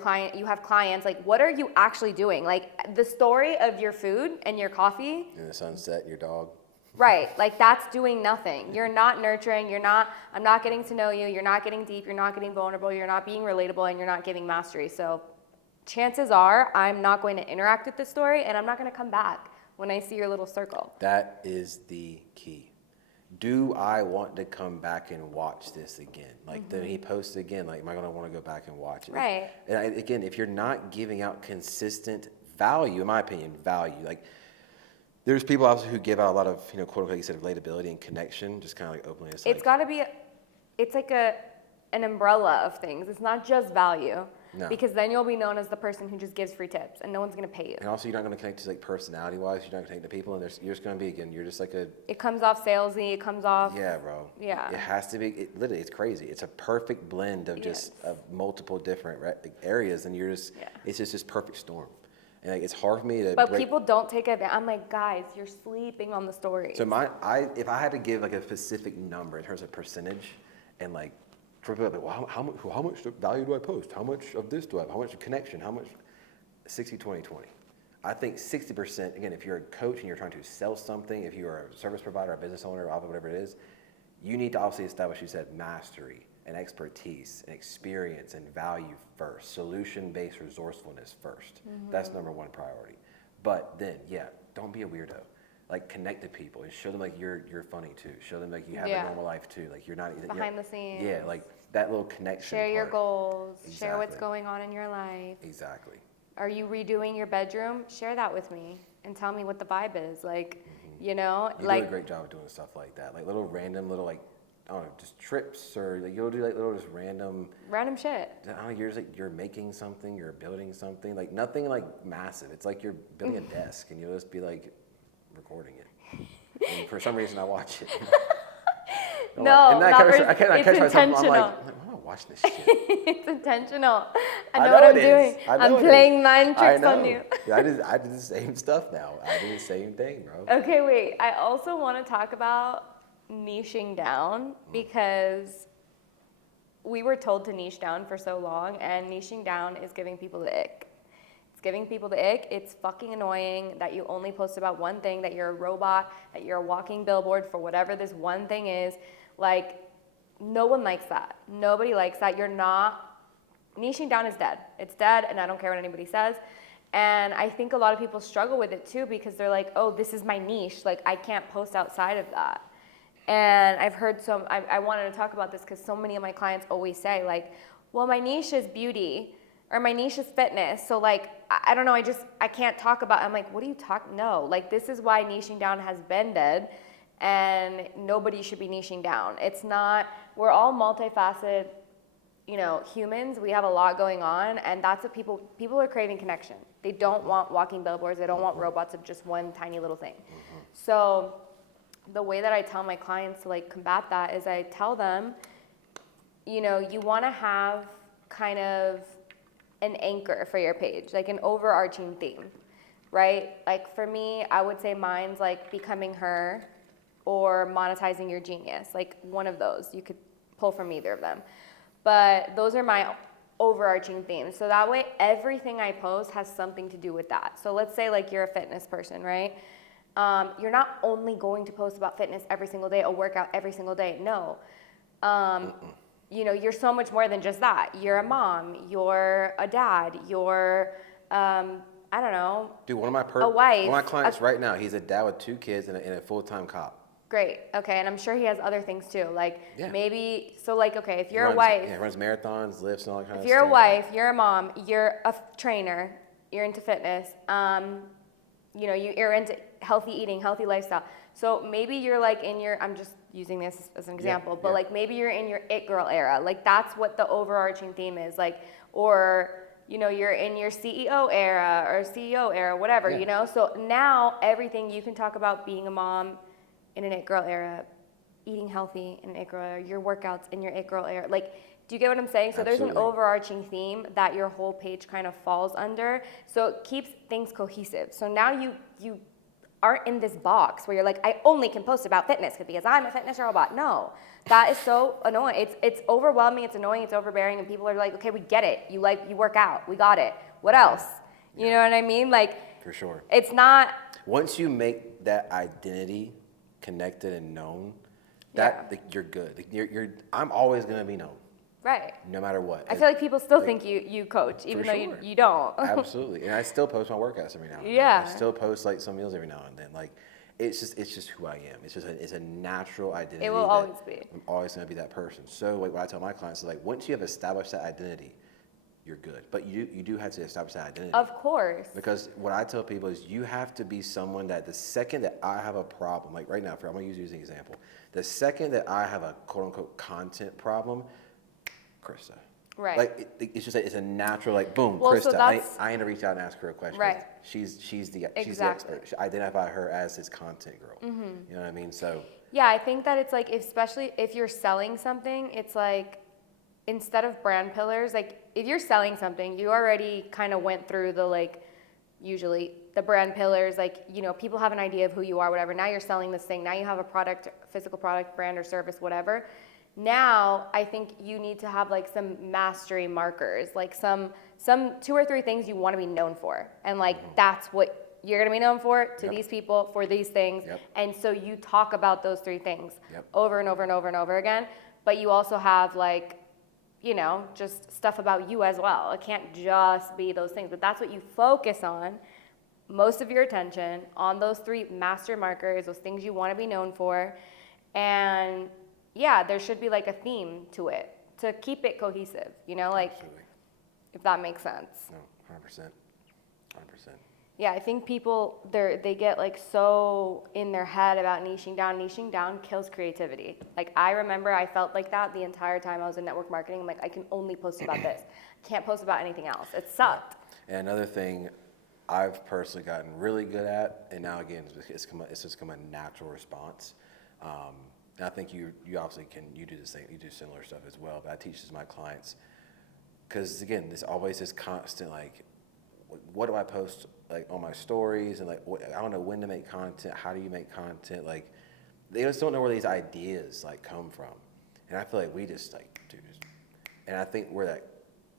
have clients, like, what are you actually doing? Like, the story of your food and your coffee, In the sunset, your dog. right, like, that's doing nothing. You're not nurturing, I'm not getting to know you, you're not getting deep, you're not getting vulnerable, you're not being relatable, and you're not giving mastery. So chances are I'm not going to interact with this story, and I'm not going to come back when I see your little circle. That is the key. Do I want to come back and watch this again? Like, then he posts again, like, am I going to want to go back and watch it? Right. And again, if you're not giving out consistent value, in my opinion, like, there's people obviously who give out a lot of, quote unquote, like you said, relatability and connection, just kind of like openly. It's got to be, it's like an umbrella of things. It's not just value. No. Because then you'll be known as the person who just gives free tips and no one's going to pay you. And also, you're not going to connect to like personality wise. You're not going to connect to people, and you're just going to be again. You're just like a. It comes off salesy. It comes off. Yeah, bro. Yeah. It has to be. Literally, it's crazy. It's a perfect blend of just Yes. of multiple different areas, and you're just. Yeah. It's just this perfect storm, and like it's hard for me to. But people don't take advantage. I'm like, guys, you're sleeping on the story. So if I had to give like a specific number in terms of percentage, and like. For people, like, well, how much value do I post? How much of this do I have? How much connection? How much? 60, 20, 20. I think 60%, again, if you're a coach and you're trying to sell something, if you're a service provider, a business owner, whatever it is, you need to obviously establish, you said, mastery and expertise and experience and value first. Solution-based resourcefulness first. Mm-hmm. That's number one priority. But then, yeah, don't be a weirdo. Like, connect to people and show them like you're funny too. Show them like you have a normal life too. Like you're not behind the scenes. Yeah, like that little connection. Share your part. goals. Exactly. Share what's going on in your life. Exactly. Are you redoing your bedroom? Share that with me and tell me what the vibe is. Like, You like do a great job of doing stuff like that. Like little random like I don't know, just trips or like you'll do like little just random shit. I don't know, you're making something, you're building something, like nothing like massive. It's like you're building a desk and you'll just be like recording it. And for some reason I watch it. No, and then I catch myself, I'm intentional. like, why am I watching this shit? It's intentional. I know what I'm it doing. is. I know I'm it is. playing mind I tricks on know. you. I did the same stuff now. I do the same thing, bro. Okay, wait. I also want to talk about niching down because we were told to niche down for so long, and niching down is giving people the ick. It's giving people the ick. It's fucking annoying that you only post about one thing, that you're a robot, that you're a walking billboard for whatever this one thing is. Like, no one likes that. Nobody likes that. You're not, niching down is dead. It's dead, and I don't care what anybody says. And I think a lot of people struggle with it too because they're like, oh, this is my niche. Like, I can't post outside of that. And I've heard I wanted to talk about this because so many of my clients always say, like, well, my niche is beauty or my niche is fitness. So, like, I don't know, I can't talk about, I'm like, what do you talk? No, like, this is why niching down has been dead and nobody should be niching down. It's not, we're all multifaceted, humans. We have a lot going on, and that's what people are craving connection. They don't want walking billboards. They don't want robots of just one tiny little thing. So the way that I tell my clients to like combat that is I tell them, you want to have kind of an anchor for your page, like an overarching theme, right? Like for me, I would say mine's like becoming her or monetizing your genius, like one of those. You could pull from either of them. But those are my overarching themes. So that way, everything I post has something to do with that. So let's say like you're a fitness person, right? You're not only going to post about fitness every single day or workout every single day. No. You're so much more than just that. You're a mom. You're a dad. You're, I don't know, Dude, a wife. One of my clients right now, he's a dad with 2 kids and a full-time cop. Great. Okay. And I'm sure he has other things too. Like maybe, so like, okay, if you're Runs, a wife. Yeah, runs marathons, lifts, and all that kind of stuff. If you're a wife, you're a mom, you're a trainer, you're into fitness, you're into healthy eating, healthy lifestyle. So maybe you're like in your, I'm just using this as an example, but like maybe you're in your it girl era. Like that's what the overarching theme is. Like, or, you're in your CEO era or CEO era, whatever, So now everything you can talk about being a mom in an it girl era, eating healthy in an it girl era, your workouts in your it girl era. Like, do you get what I'm saying? So Absolutely. There's an overarching theme that your whole page kind of falls under. So it keeps things cohesive. So now you aren't in this box where you're like, I only can post about fitness because I'm a fitness robot. No, that is so annoying. It's overwhelming, it's annoying, it's overbearing, and people are like, okay, we get it. You work out, we got it. What else? You know what I mean? Like, for sure. It's not. Once you make that identity connected and known, you're good. I'm always gonna be known. Right. No matter what. I feel like people still think you coach, even though you don't. Absolutely. And I still post my workouts every now and then. Yeah. I still post like some meals every now and then. Like it's just who I am. It's a natural identity. It will always be. I'm always gonna be that person. So like what I tell my clients is like once you have established that identity, you're good. But you do have to establish that identity. Of course. Because what I tell people is you have to be someone that the second that I have a problem, like right now, I'm gonna use you as an example. The second that I have a quote unquote content problem, Krista. Right. Like it's just it's a natural like boom, Well, Krista. so I ain't to reach out and ask her a question. Right. She's the Exactly. expert. Identify her as his content girl. Mm-hmm. You know what I mean? So. Yeah, I think that it's like especially if you're selling something, it's like instead of brand pillars, like if you're selling something, you already kind of went through the like usually the brand pillars, like people have an idea of who you are, whatever. Now you're selling this thing. Now you have a product, physical product, brand or service, whatever. Now, I think you need to have like some mastery markers, like some 2 or 3 things you want to be known for. And like, that's what you're going to be known for to these people for these things. Yep. And so you talk about those 3 things Yep. over and over and over and over again. But you also have like, just stuff about you as well. It can't just be those things, but that's what you focus on most of your attention on those 3 master markers, those things you want to be known for. And yeah, there should be like a theme to it to keep it cohesive, like Absolutely. if that makes sense. No, 100%. 100%. Yeah, I think people they get like so in their head about niching down. Niching down kills creativity. Like I remember I felt like that the entire time I was in network marketing. I'm like, I can only post about this. I can't post about anything else. It sucked. And another thing I've personally gotten really good at, and now again, it's just become a natural response. And I think you obviously you do the same, you do similar stuff as well, but I teach this to my clients. because again, there's always this constant like, what do I post like on my stories, and like I don't know when to make content. How do you make content? Like they just don't know where these ideas like come from, and I feel like we just like do this, and I think where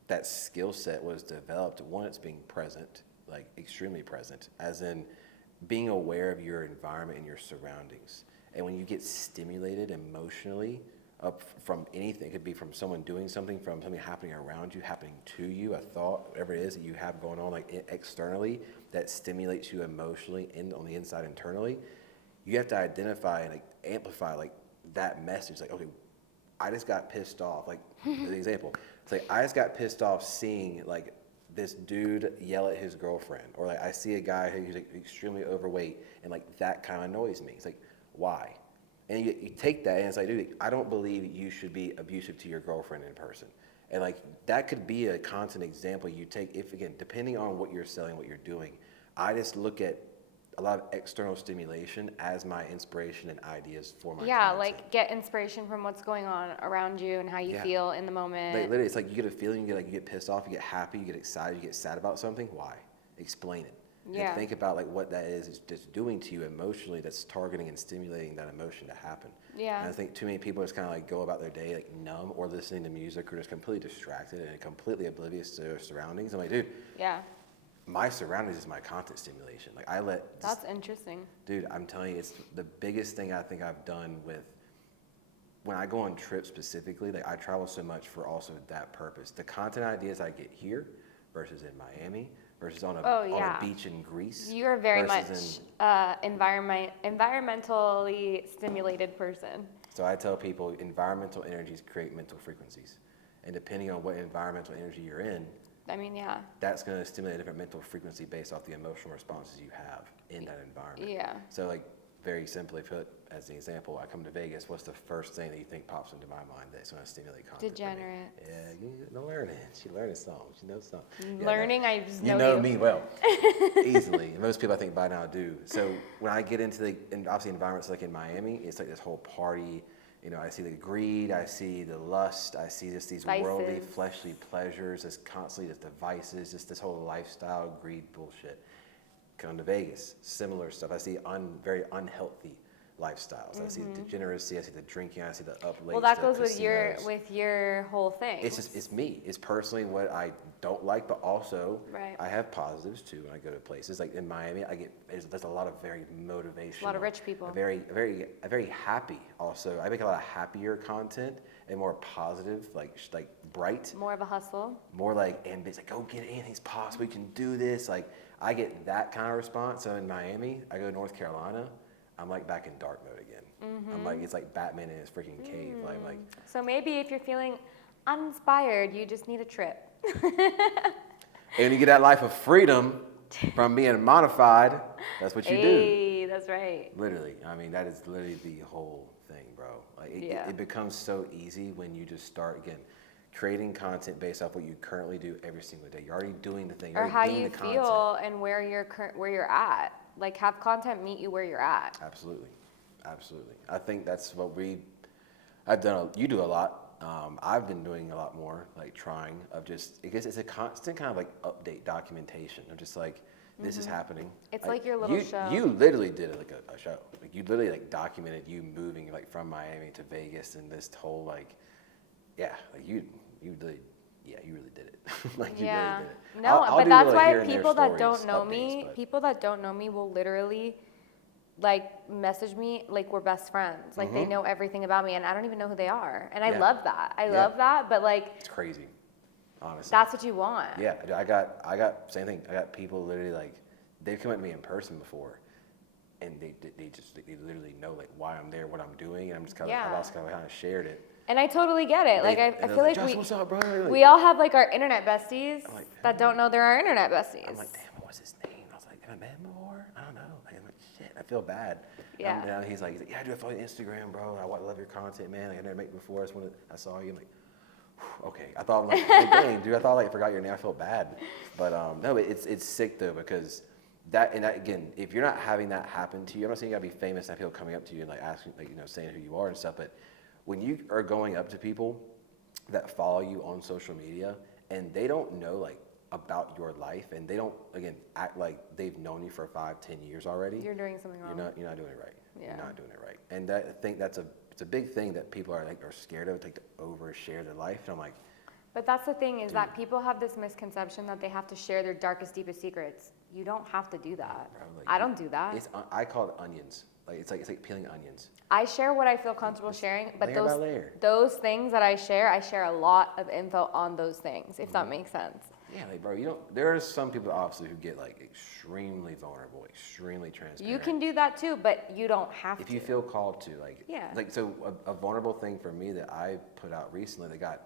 that skill set was developed. One, it's being present, like extremely present, as in being aware of your environment and your surroundings. And when you get stimulated emotionally up from anything, it could be from someone doing something, from something happening around you, happening to you, a thought, whatever it is that you have going on, like externally, that stimulates you emotionally and on the inside internally. You have to identify and like amplify like that message. Like, okay, I just got pissed off. Like, an example, it's like I just got pissed off seeing like this dude yell at his girlfriend, or like I see a guy who's like extremely overweight, and like that kind of annoys me. It's like, why? And you take that and it's like, dude, I don't believe you should be abusive to your girlfriend in person. And like that could be a constant example you take, if again, depending on what you're selling, what you're doing. I just look at a lot of external stimulation as my inspiration and ideas for my Yeah, content. like get inspiration from what's going on around you and how you feel in the moment. Like literally, it's like you get a feeling, you get pissed off, you get happy, you get excited, you get sad about something. Why? Explain it. Yeah. And think about like what that is just doing to you emotionally, that's targeting and stimulating that emotion to happen. Yeah. And I think too many people just kind of like go about their day like numb, or listening to music, or just completely distracted and completely oblivious to their surroundings. I'm like, dude, Yeah. my surroundings is my content stimulation. Like That's interesting. Dude, I'm telling you, it's the biggest thing I think I've done with, when I go on trips specifically, like I travel so much for also that purpose. The content ideas I get here versus in Miami versus on a beach in Greece. You are very much environmentally stimulated person. So I tell people environmental energies create mental frequencies. And depending on what environmental energy you're in, I mean, yeah. that's going to stimulate a different mental frequency based off the emotional responses you have in that environment. Yeah. So like very simply put, as an example, I come to Vegas, what's the first thing that you think pops into my mind that's going to stimulate content? Degenerate. Yeah, you're learning. She learning songs. She knows songs. Learning, I just know you. You know me well. Easily. And most people I think by now do. So when I get into and obviously environments like in Miami, it's like this whole party. You know, I see the greed, I see the lust, I see just these worldly, fleshly pleasures, just constantly just devices, just this whole lifestyle, greed bullshit. Come to Vegas, similar stuff. I see very unhealthy lifestyles. I see the degeneracy, I see the drinking, I see the up late. Well, that goes with your whole thing. It's me. It's personally what I don't like, but also right. I have positives too when I go to places. Like in Miami, there's a lot of very motivational. A lot of rich people. Very happy also. I make a lot of happier content and more positive, like bright. More of a hustle. More like ambitious, like go get it, anything's possible, you can do this. Like I get that kind of response. So in Miami, I go to North Carolina, I'm like back in dark mode again. Mm-hmm. I'm like, it's like Batman in his freaking cave. Like. So maybe if you're feeling uninspired, you just need a trip. And you get that life of freedom from being modified, that's what you do. Hey, that's right. Literally. I mean, that is literally the whole thing, bro. Like it becomes so easy when you just start, again, creating content based off what you currently do every single day. You're already doing the thing. Or how you feel and where you're at. Like have content meet you where you're at. Absolutely. I think that's what I've done. You do a lot. I've been doing a lot more, like trying of just, I guess it's a constant kind of like update documentation of just like, this is happening. It's like your little show. You literally did like a show. Like you literally like documented you moving like from Miami to Vegas, and this whole like, like you really did it. Like you really did it. No, but that's why people that don't know updates, me will literally like message me like we're best friends. Like they know everything about me and I don't even know who they are. And I love that. I love that, but like it's crazy. Honestly. That's what you want. Yeah, I got same thing. I got people literally like they've come at me in person before, and they literally know like why I'm there, what I'm doing, and I'm just kind of I've also kind of shared it. And I totally get it. Like I feel like what's up, bro? Like, we all have like our internet besties that don't know they're our internet besties. I'm like, damn, what's his name? I was like, have I met him before? I don't know. Like, I'm like, shit, I feel bad. Yeah. And he's like, yeah, dude, I follow you on Instagram, bro. I love your content, man. Like, I never met you before. I saw you. I'm like, okay. I thought, like, hey, dang, dude, I thought like I forgot your name. I felt bad. But no, it's sick though, because that again, if you're not having that happen to you, I'm not saying you gotta be famous and have people coming up to you and like asking, like, saying who you are and stuff, but when you are going up to people that follow you on social media and they don't know like about your life, and they don't again act like they've known you for 5-10 years already. You're doing something wrong. You're not doing it right. Yeah. You're not doing it right. And I think it's a big thing that people are scared of, like to overshare their life. And I'm like, but that's the thing is that people have this misconception that they have to share their darkest, deepest secrets. You don't have to do that. bro, like, I don't do that. I call it onions. Like it's like peeling onions. I share what I feel comfortable sharing, but layer by layer. those things that I share a lot of info on those things, if that makes sense. Yeah, like bro, there are some people obviously who get like extremely vulnerable, extremely transparent. You can do that too, but you don't have to. If you feel called to, Yeah. so a vulnerable thing for me that I put out recently that got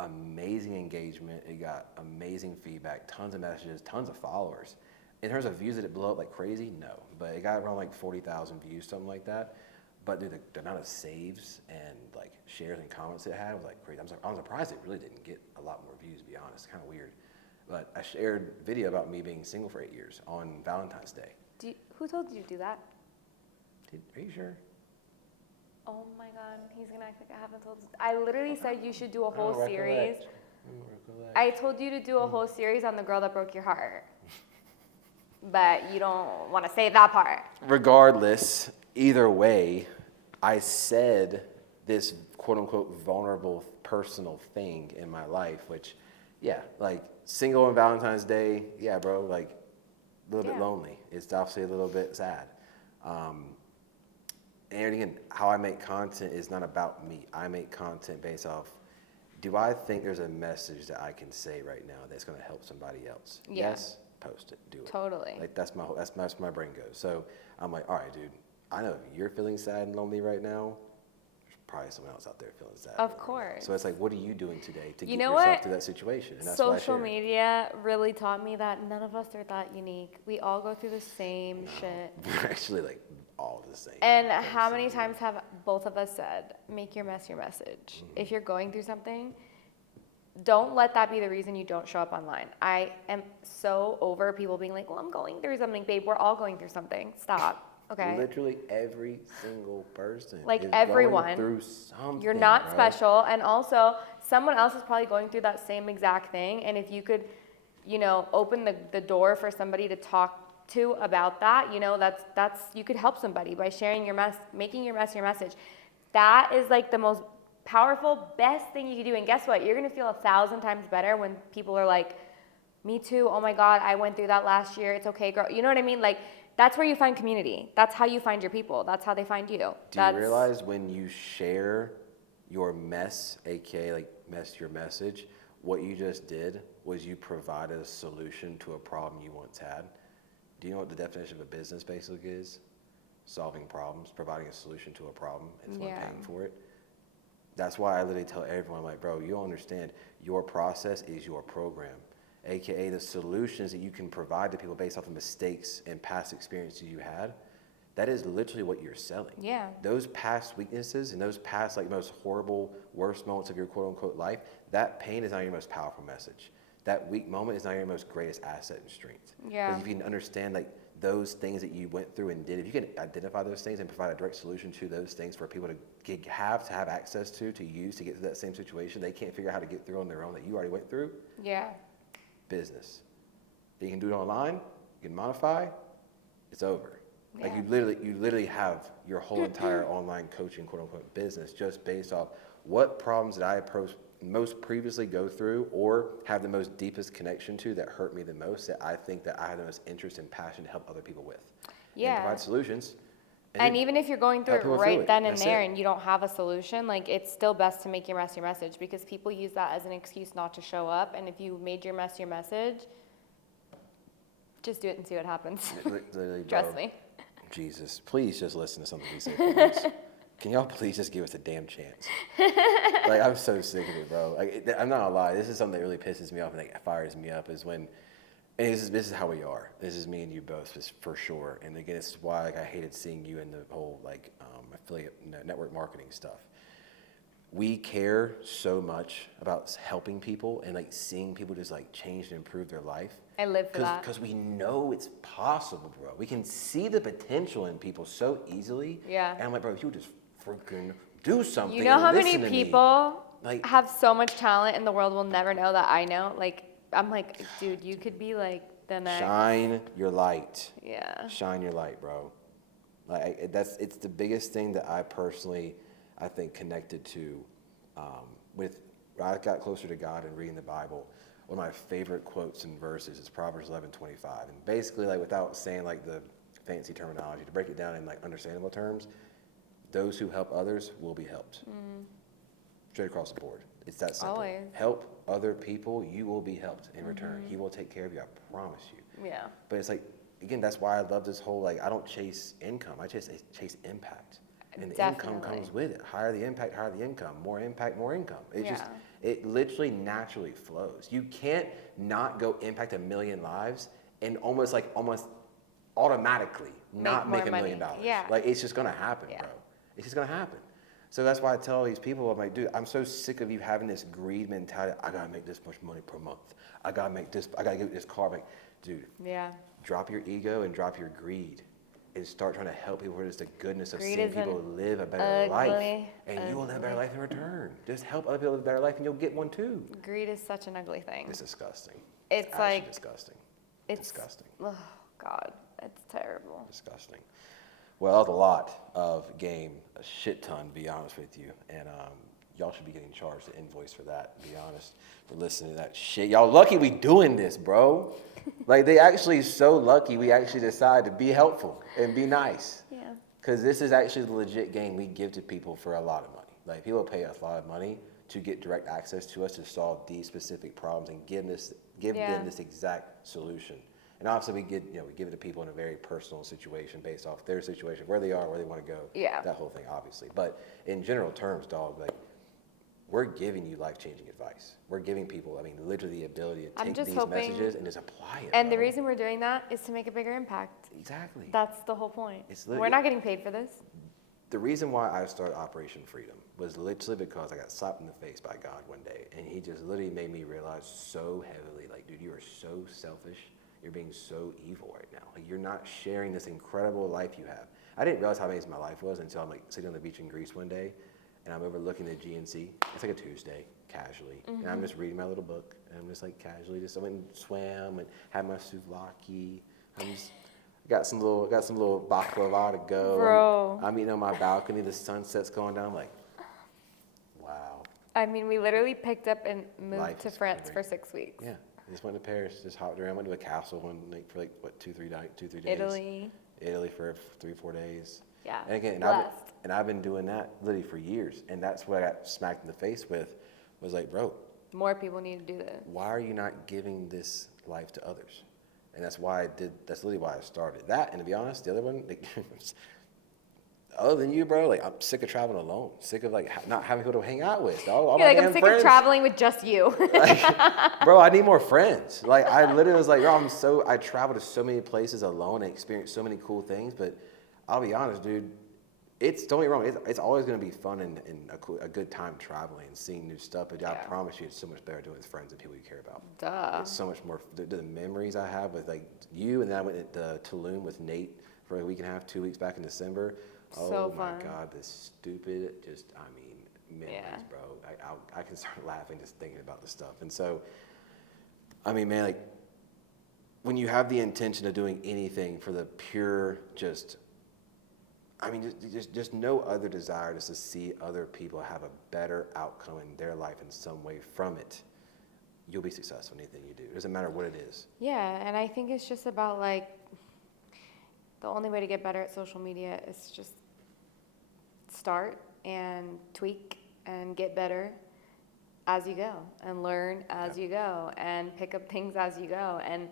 amazing engagement, it got amazing feedback, tons of messages, tons of followers. In terms of views, did it blow up like crazy? No, but it got around like 40,000 views, something like that. But dude, the amount of saves and like shares and comments it had was like crazy. I'm surprised it really didn't get a lot more views, to be honest. Kind of weird. But I shared a video about me being single for 8 years on Valentine's Day. Who told you to do that? Are you sure? Oh my God, he's gonna act like I haven't told. I literally said you should do a whole series. I told you to do a whole series on the girl that broke your heart, but you don't want to say that part. Regardless, either way, I said this quote unquote vulnerable personal thing in my life, which, yeah, like single on Valentine's Day, yeah, bro, like a little bit lonely. It's obviously a little bit sad. And again, how I make content is not about me. I make content based off, do I think there's a message that I can say right now that's going to help somebody else? Yeah. Yes, post it, do it. Totally. Like that's where my brain goes. So I'm like, all right, dude, I know if you're feeling sad and lonely right now, there's probably someone else out there feeling sad. Of course. So it's like, what are you doing today to You get know yourself what? through that situation? And that's Social what I share. media really taught me that none of us are that unique. We all go through the same shit. We're actually like all the same. And how many times have both of us said, make your mess your message? If you're going through something, don't let that be the reason you don't show up online. I am so over people being like, well, I'm going through something, babe. We're all going through something. Stop. Okay. Literally every single person. Like is everyone. Going through something. You're not bro. special. And also, someone else is probably going through that same exact thing. And if you could, open the door for somebody to talk to about that, that's you could help somebody by sharing your mess, making your mess your message. That is like the most powerful, best thing you can do. And guess what? You're gonna feel 1,000 times better when people are like, me too, oh my God, I went through that last year, it's okay, girl. You know what I mean? Like, that's where you find community. That's how you find your people. That's how they find you. Do you realize when you share your mess, aka like mess your message, what you just did was you provided a solution to a problem you once had? Do you know what the definition of a business basically is? Solving problems, providing a solution to a problem, and someone paying for it. That's why I literally tell everyone, like, bro, you don't understand. Your process is your program, aka the solutions that you can provide to people based off of mistakes and past experiences you had. That is literally what you're selling. Yeah. Those past weaknesses and those past like most horrible, worst moments of your quote unquote life, that pain is not your most powerful message. That weak moment is not your most greatest asset and strength. Yeah. Because if you can understand like those things that you went through and did, if you can identify those things and provide a direct solution to those things for people to have access to use to get through that same situation they can't figure out how to get through on their own that you already went through. Yeah. Business. You can do it online, you can modify, it's over. Yeah. Like you literally have your whole entire online coaching quote unquote business just based off what problems did I most previously go through or have the most deepest connection to that hurt me the most that I think that I have the most interest and passion to help other people with. Yeah. And provide solutions. And even if you're going through it help people right through it. then and That's there it. and you don't have a solution, like it's still best to make your mess your message because people use that as an excuse not to show up. And if you made your mess your message, just do it and see what happens. Literally, Trust bro, me. Jesus, please just listen to something we say for once. Can y'all please just give us a damn chance? Like, I'm so sick of it, bro. Like, I'm not gonna lie. This is something that really pisses me off and like fires me up is when, and this is how we are. This is me and you both, for sure. And again, it's why like I hated seeing you in the whole like affiliate network marketing stuff. We care so much about helping people and like seeing people just like change and improve their life. I live for that. Because we know it's possible, bro. We can see the potential in people so easily. Yeah. And I'm like, bro, if you just freaking do something. You know how and many listen to me. people Like, have so much talent and the world will never know that I know. Like, I'm like, dude, you could be like the next. shine your light. Yeah. Shine your light, bro. Like it's the biggest thing that I personally, I think, connected to, with when I got closer to God and reading the Bible. One of my favorite quotes and verses is Proverbs 11:25, and basically, like, without saying like the fancy terminology, to break it down in like understandable terms, those who help others will be helped. Straight across the board. It's that simple. Always. Help other people, you will be helped in return. He will take care of you, I promise you. Yeah. But it's like, again, that's why I love this whole, like, I don't chase income. I chase impact. And the income Definitely. comes with it. Higher the impact, higher the income. More impact, more income. Yeah. It literally naturally flows. You can't not go impact 1 million lives and almost automatically not more make $1 million. money. Yeah. Like, it's just gonna happen, Yeah. bro. It's just gonna happen. So that's why I tell these people, I'm like, dude, I'm so sick of you having this greed mentality. I gotta make this much money per month. I gotta get this car. I'm like, dude, Yeah. drop your ego and drop your greed and start trying to help people with the goodness of Greed seeing is people an live a better life. ugly, And you will live a better life in return. Just help other people live a better life and you'll get one too. Greed is such an ugly thing. It's disgusting. It's actually like- disgusting. It's disgusting. Oh God, it's terrible. Disgusting. Well, that was a lot of game, a shit ton, to be honest with you. And y'all should be getting charged an invoice for that, to be honest, for listening to that shit. Y'all lucky we doing this, bro. Like, they actually so lucky we actually decided to be helpful and be nice. Yeah. Because this is actually the legit game we give to people for a lot of money. Like, people pay us a lot of money to get direct access to us to solve these specific problems and give them this exact solution. And obviously we give it to people in a very personal situation based off their situation, where they are, where they want to go. Yeah. That whole thing, obviously. But in general terms, dog, like, we're giving you life-changing advice. We're giving people, literally the ability to I'm take just these hoping- messages and just apply it. And the bro. reason we're doing that is to make a bigger impact. Exactly. That's the whole point. It's We're literally- not getting paid for this. The reason why I started Operation Freedom was literally because I got slapped in the face by God one day, and he just literally made me realize so heavily, like, dude, you are so selfish. You're being so evil right now. Like, you're not sharing this incredible life you have. I didn't realize how amazing my life was until I'm like sitting on the beach in Greece one day, and I'm overlooking the GNC. It's like a Tuesday, casually, and I'm just reading my little book, and I'm just like casually, I went and swam and had my souvlaki. Got some little baklava to go. Bro. I'm eating on my balcony. The sunset's going down. I'm like, wow. I mean, we literally picked up and moved Life to is France great. for 6 weeks. Yeah, I just went to Paris, just hopped around. Went to a castle for 2-3 days. Italy. Italy for 3-4 days. Yeah. And again, Blessed. I've been doing that literally for years, and that's what I got smacked in the face with. Was like, bro, More people need to do this. why are you not giving this life to others? And that's why I did. That's literally why I started that. And to be honest, the other one, like, other than you, bro, like, I'm sick of traveling alone. Sick of like not having people to hang out with. Dog. All You're my like, I'm damn sick friends. of traveling with just you. Bro, I need more friends. Like, I literally was like, bro, I travel to so many places alone and experience so many cool things. But I'll be honest, dude, don't get me wrong, it's always going to be fun and a good time traveling and seeing new stuff. But I Yeah. promise you, it's so much better doing it with friends and people you care about. Duh. It's so much more. The memories I have with like you, and then I went to Tulum with Nate for a week and a half, 2 weeks back in December. Oh So my fun. God, this stupid, memories, Yeah. bro. I can start laughing just thinking about this stuff. And so, man, like, when you have the intention of doing anything for the pure, just no other desire just to see other people have a better outcome in their life in some way from it, you'll be successful in anything you do. It doesn't matter what it is. Yeah, and I think it's just about like the only way to get better at social media is just start and tweak and get better as you go and learn as you go and pick up things as you go. And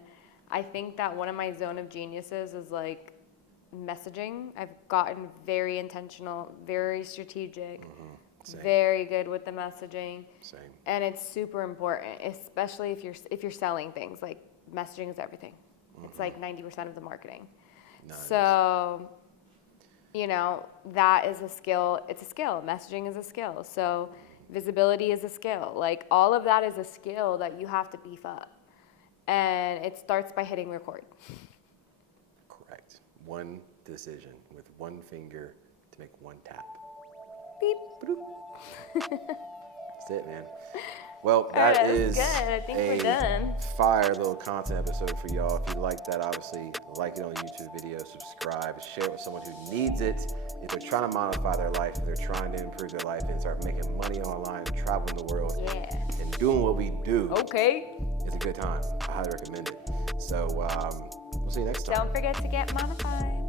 I think that one of my zone of geniuses is like messaging. I've gotten very intentional, very strategic, Same. very good with the messaging. Same. And it's super important, especially if you're selling things. Like, messaging is everything. It's like 90% of the marketing. Nice. So, that is a skill. It's a skill. Messaging is a skill. So, visibility is a skill. Like, all of that is a skill that you have to beef up. And it starts by hitting record. Correct. One decision with one finger to make one tap. Beep. That's it, man. Well, All right, that that was is good. I think we're a done. fire little content episode for y'all. If you like that, obviously like it on the YouTube video, subscribe, share it with someone who needs it. If they're trying to modify their life, if they're trying to improve their life and start making money online, traveling the world, Yeah. and doing what we do, Okay. it's a good time. I highly recommend it. So we'll see you next time. Don't forget to get modified.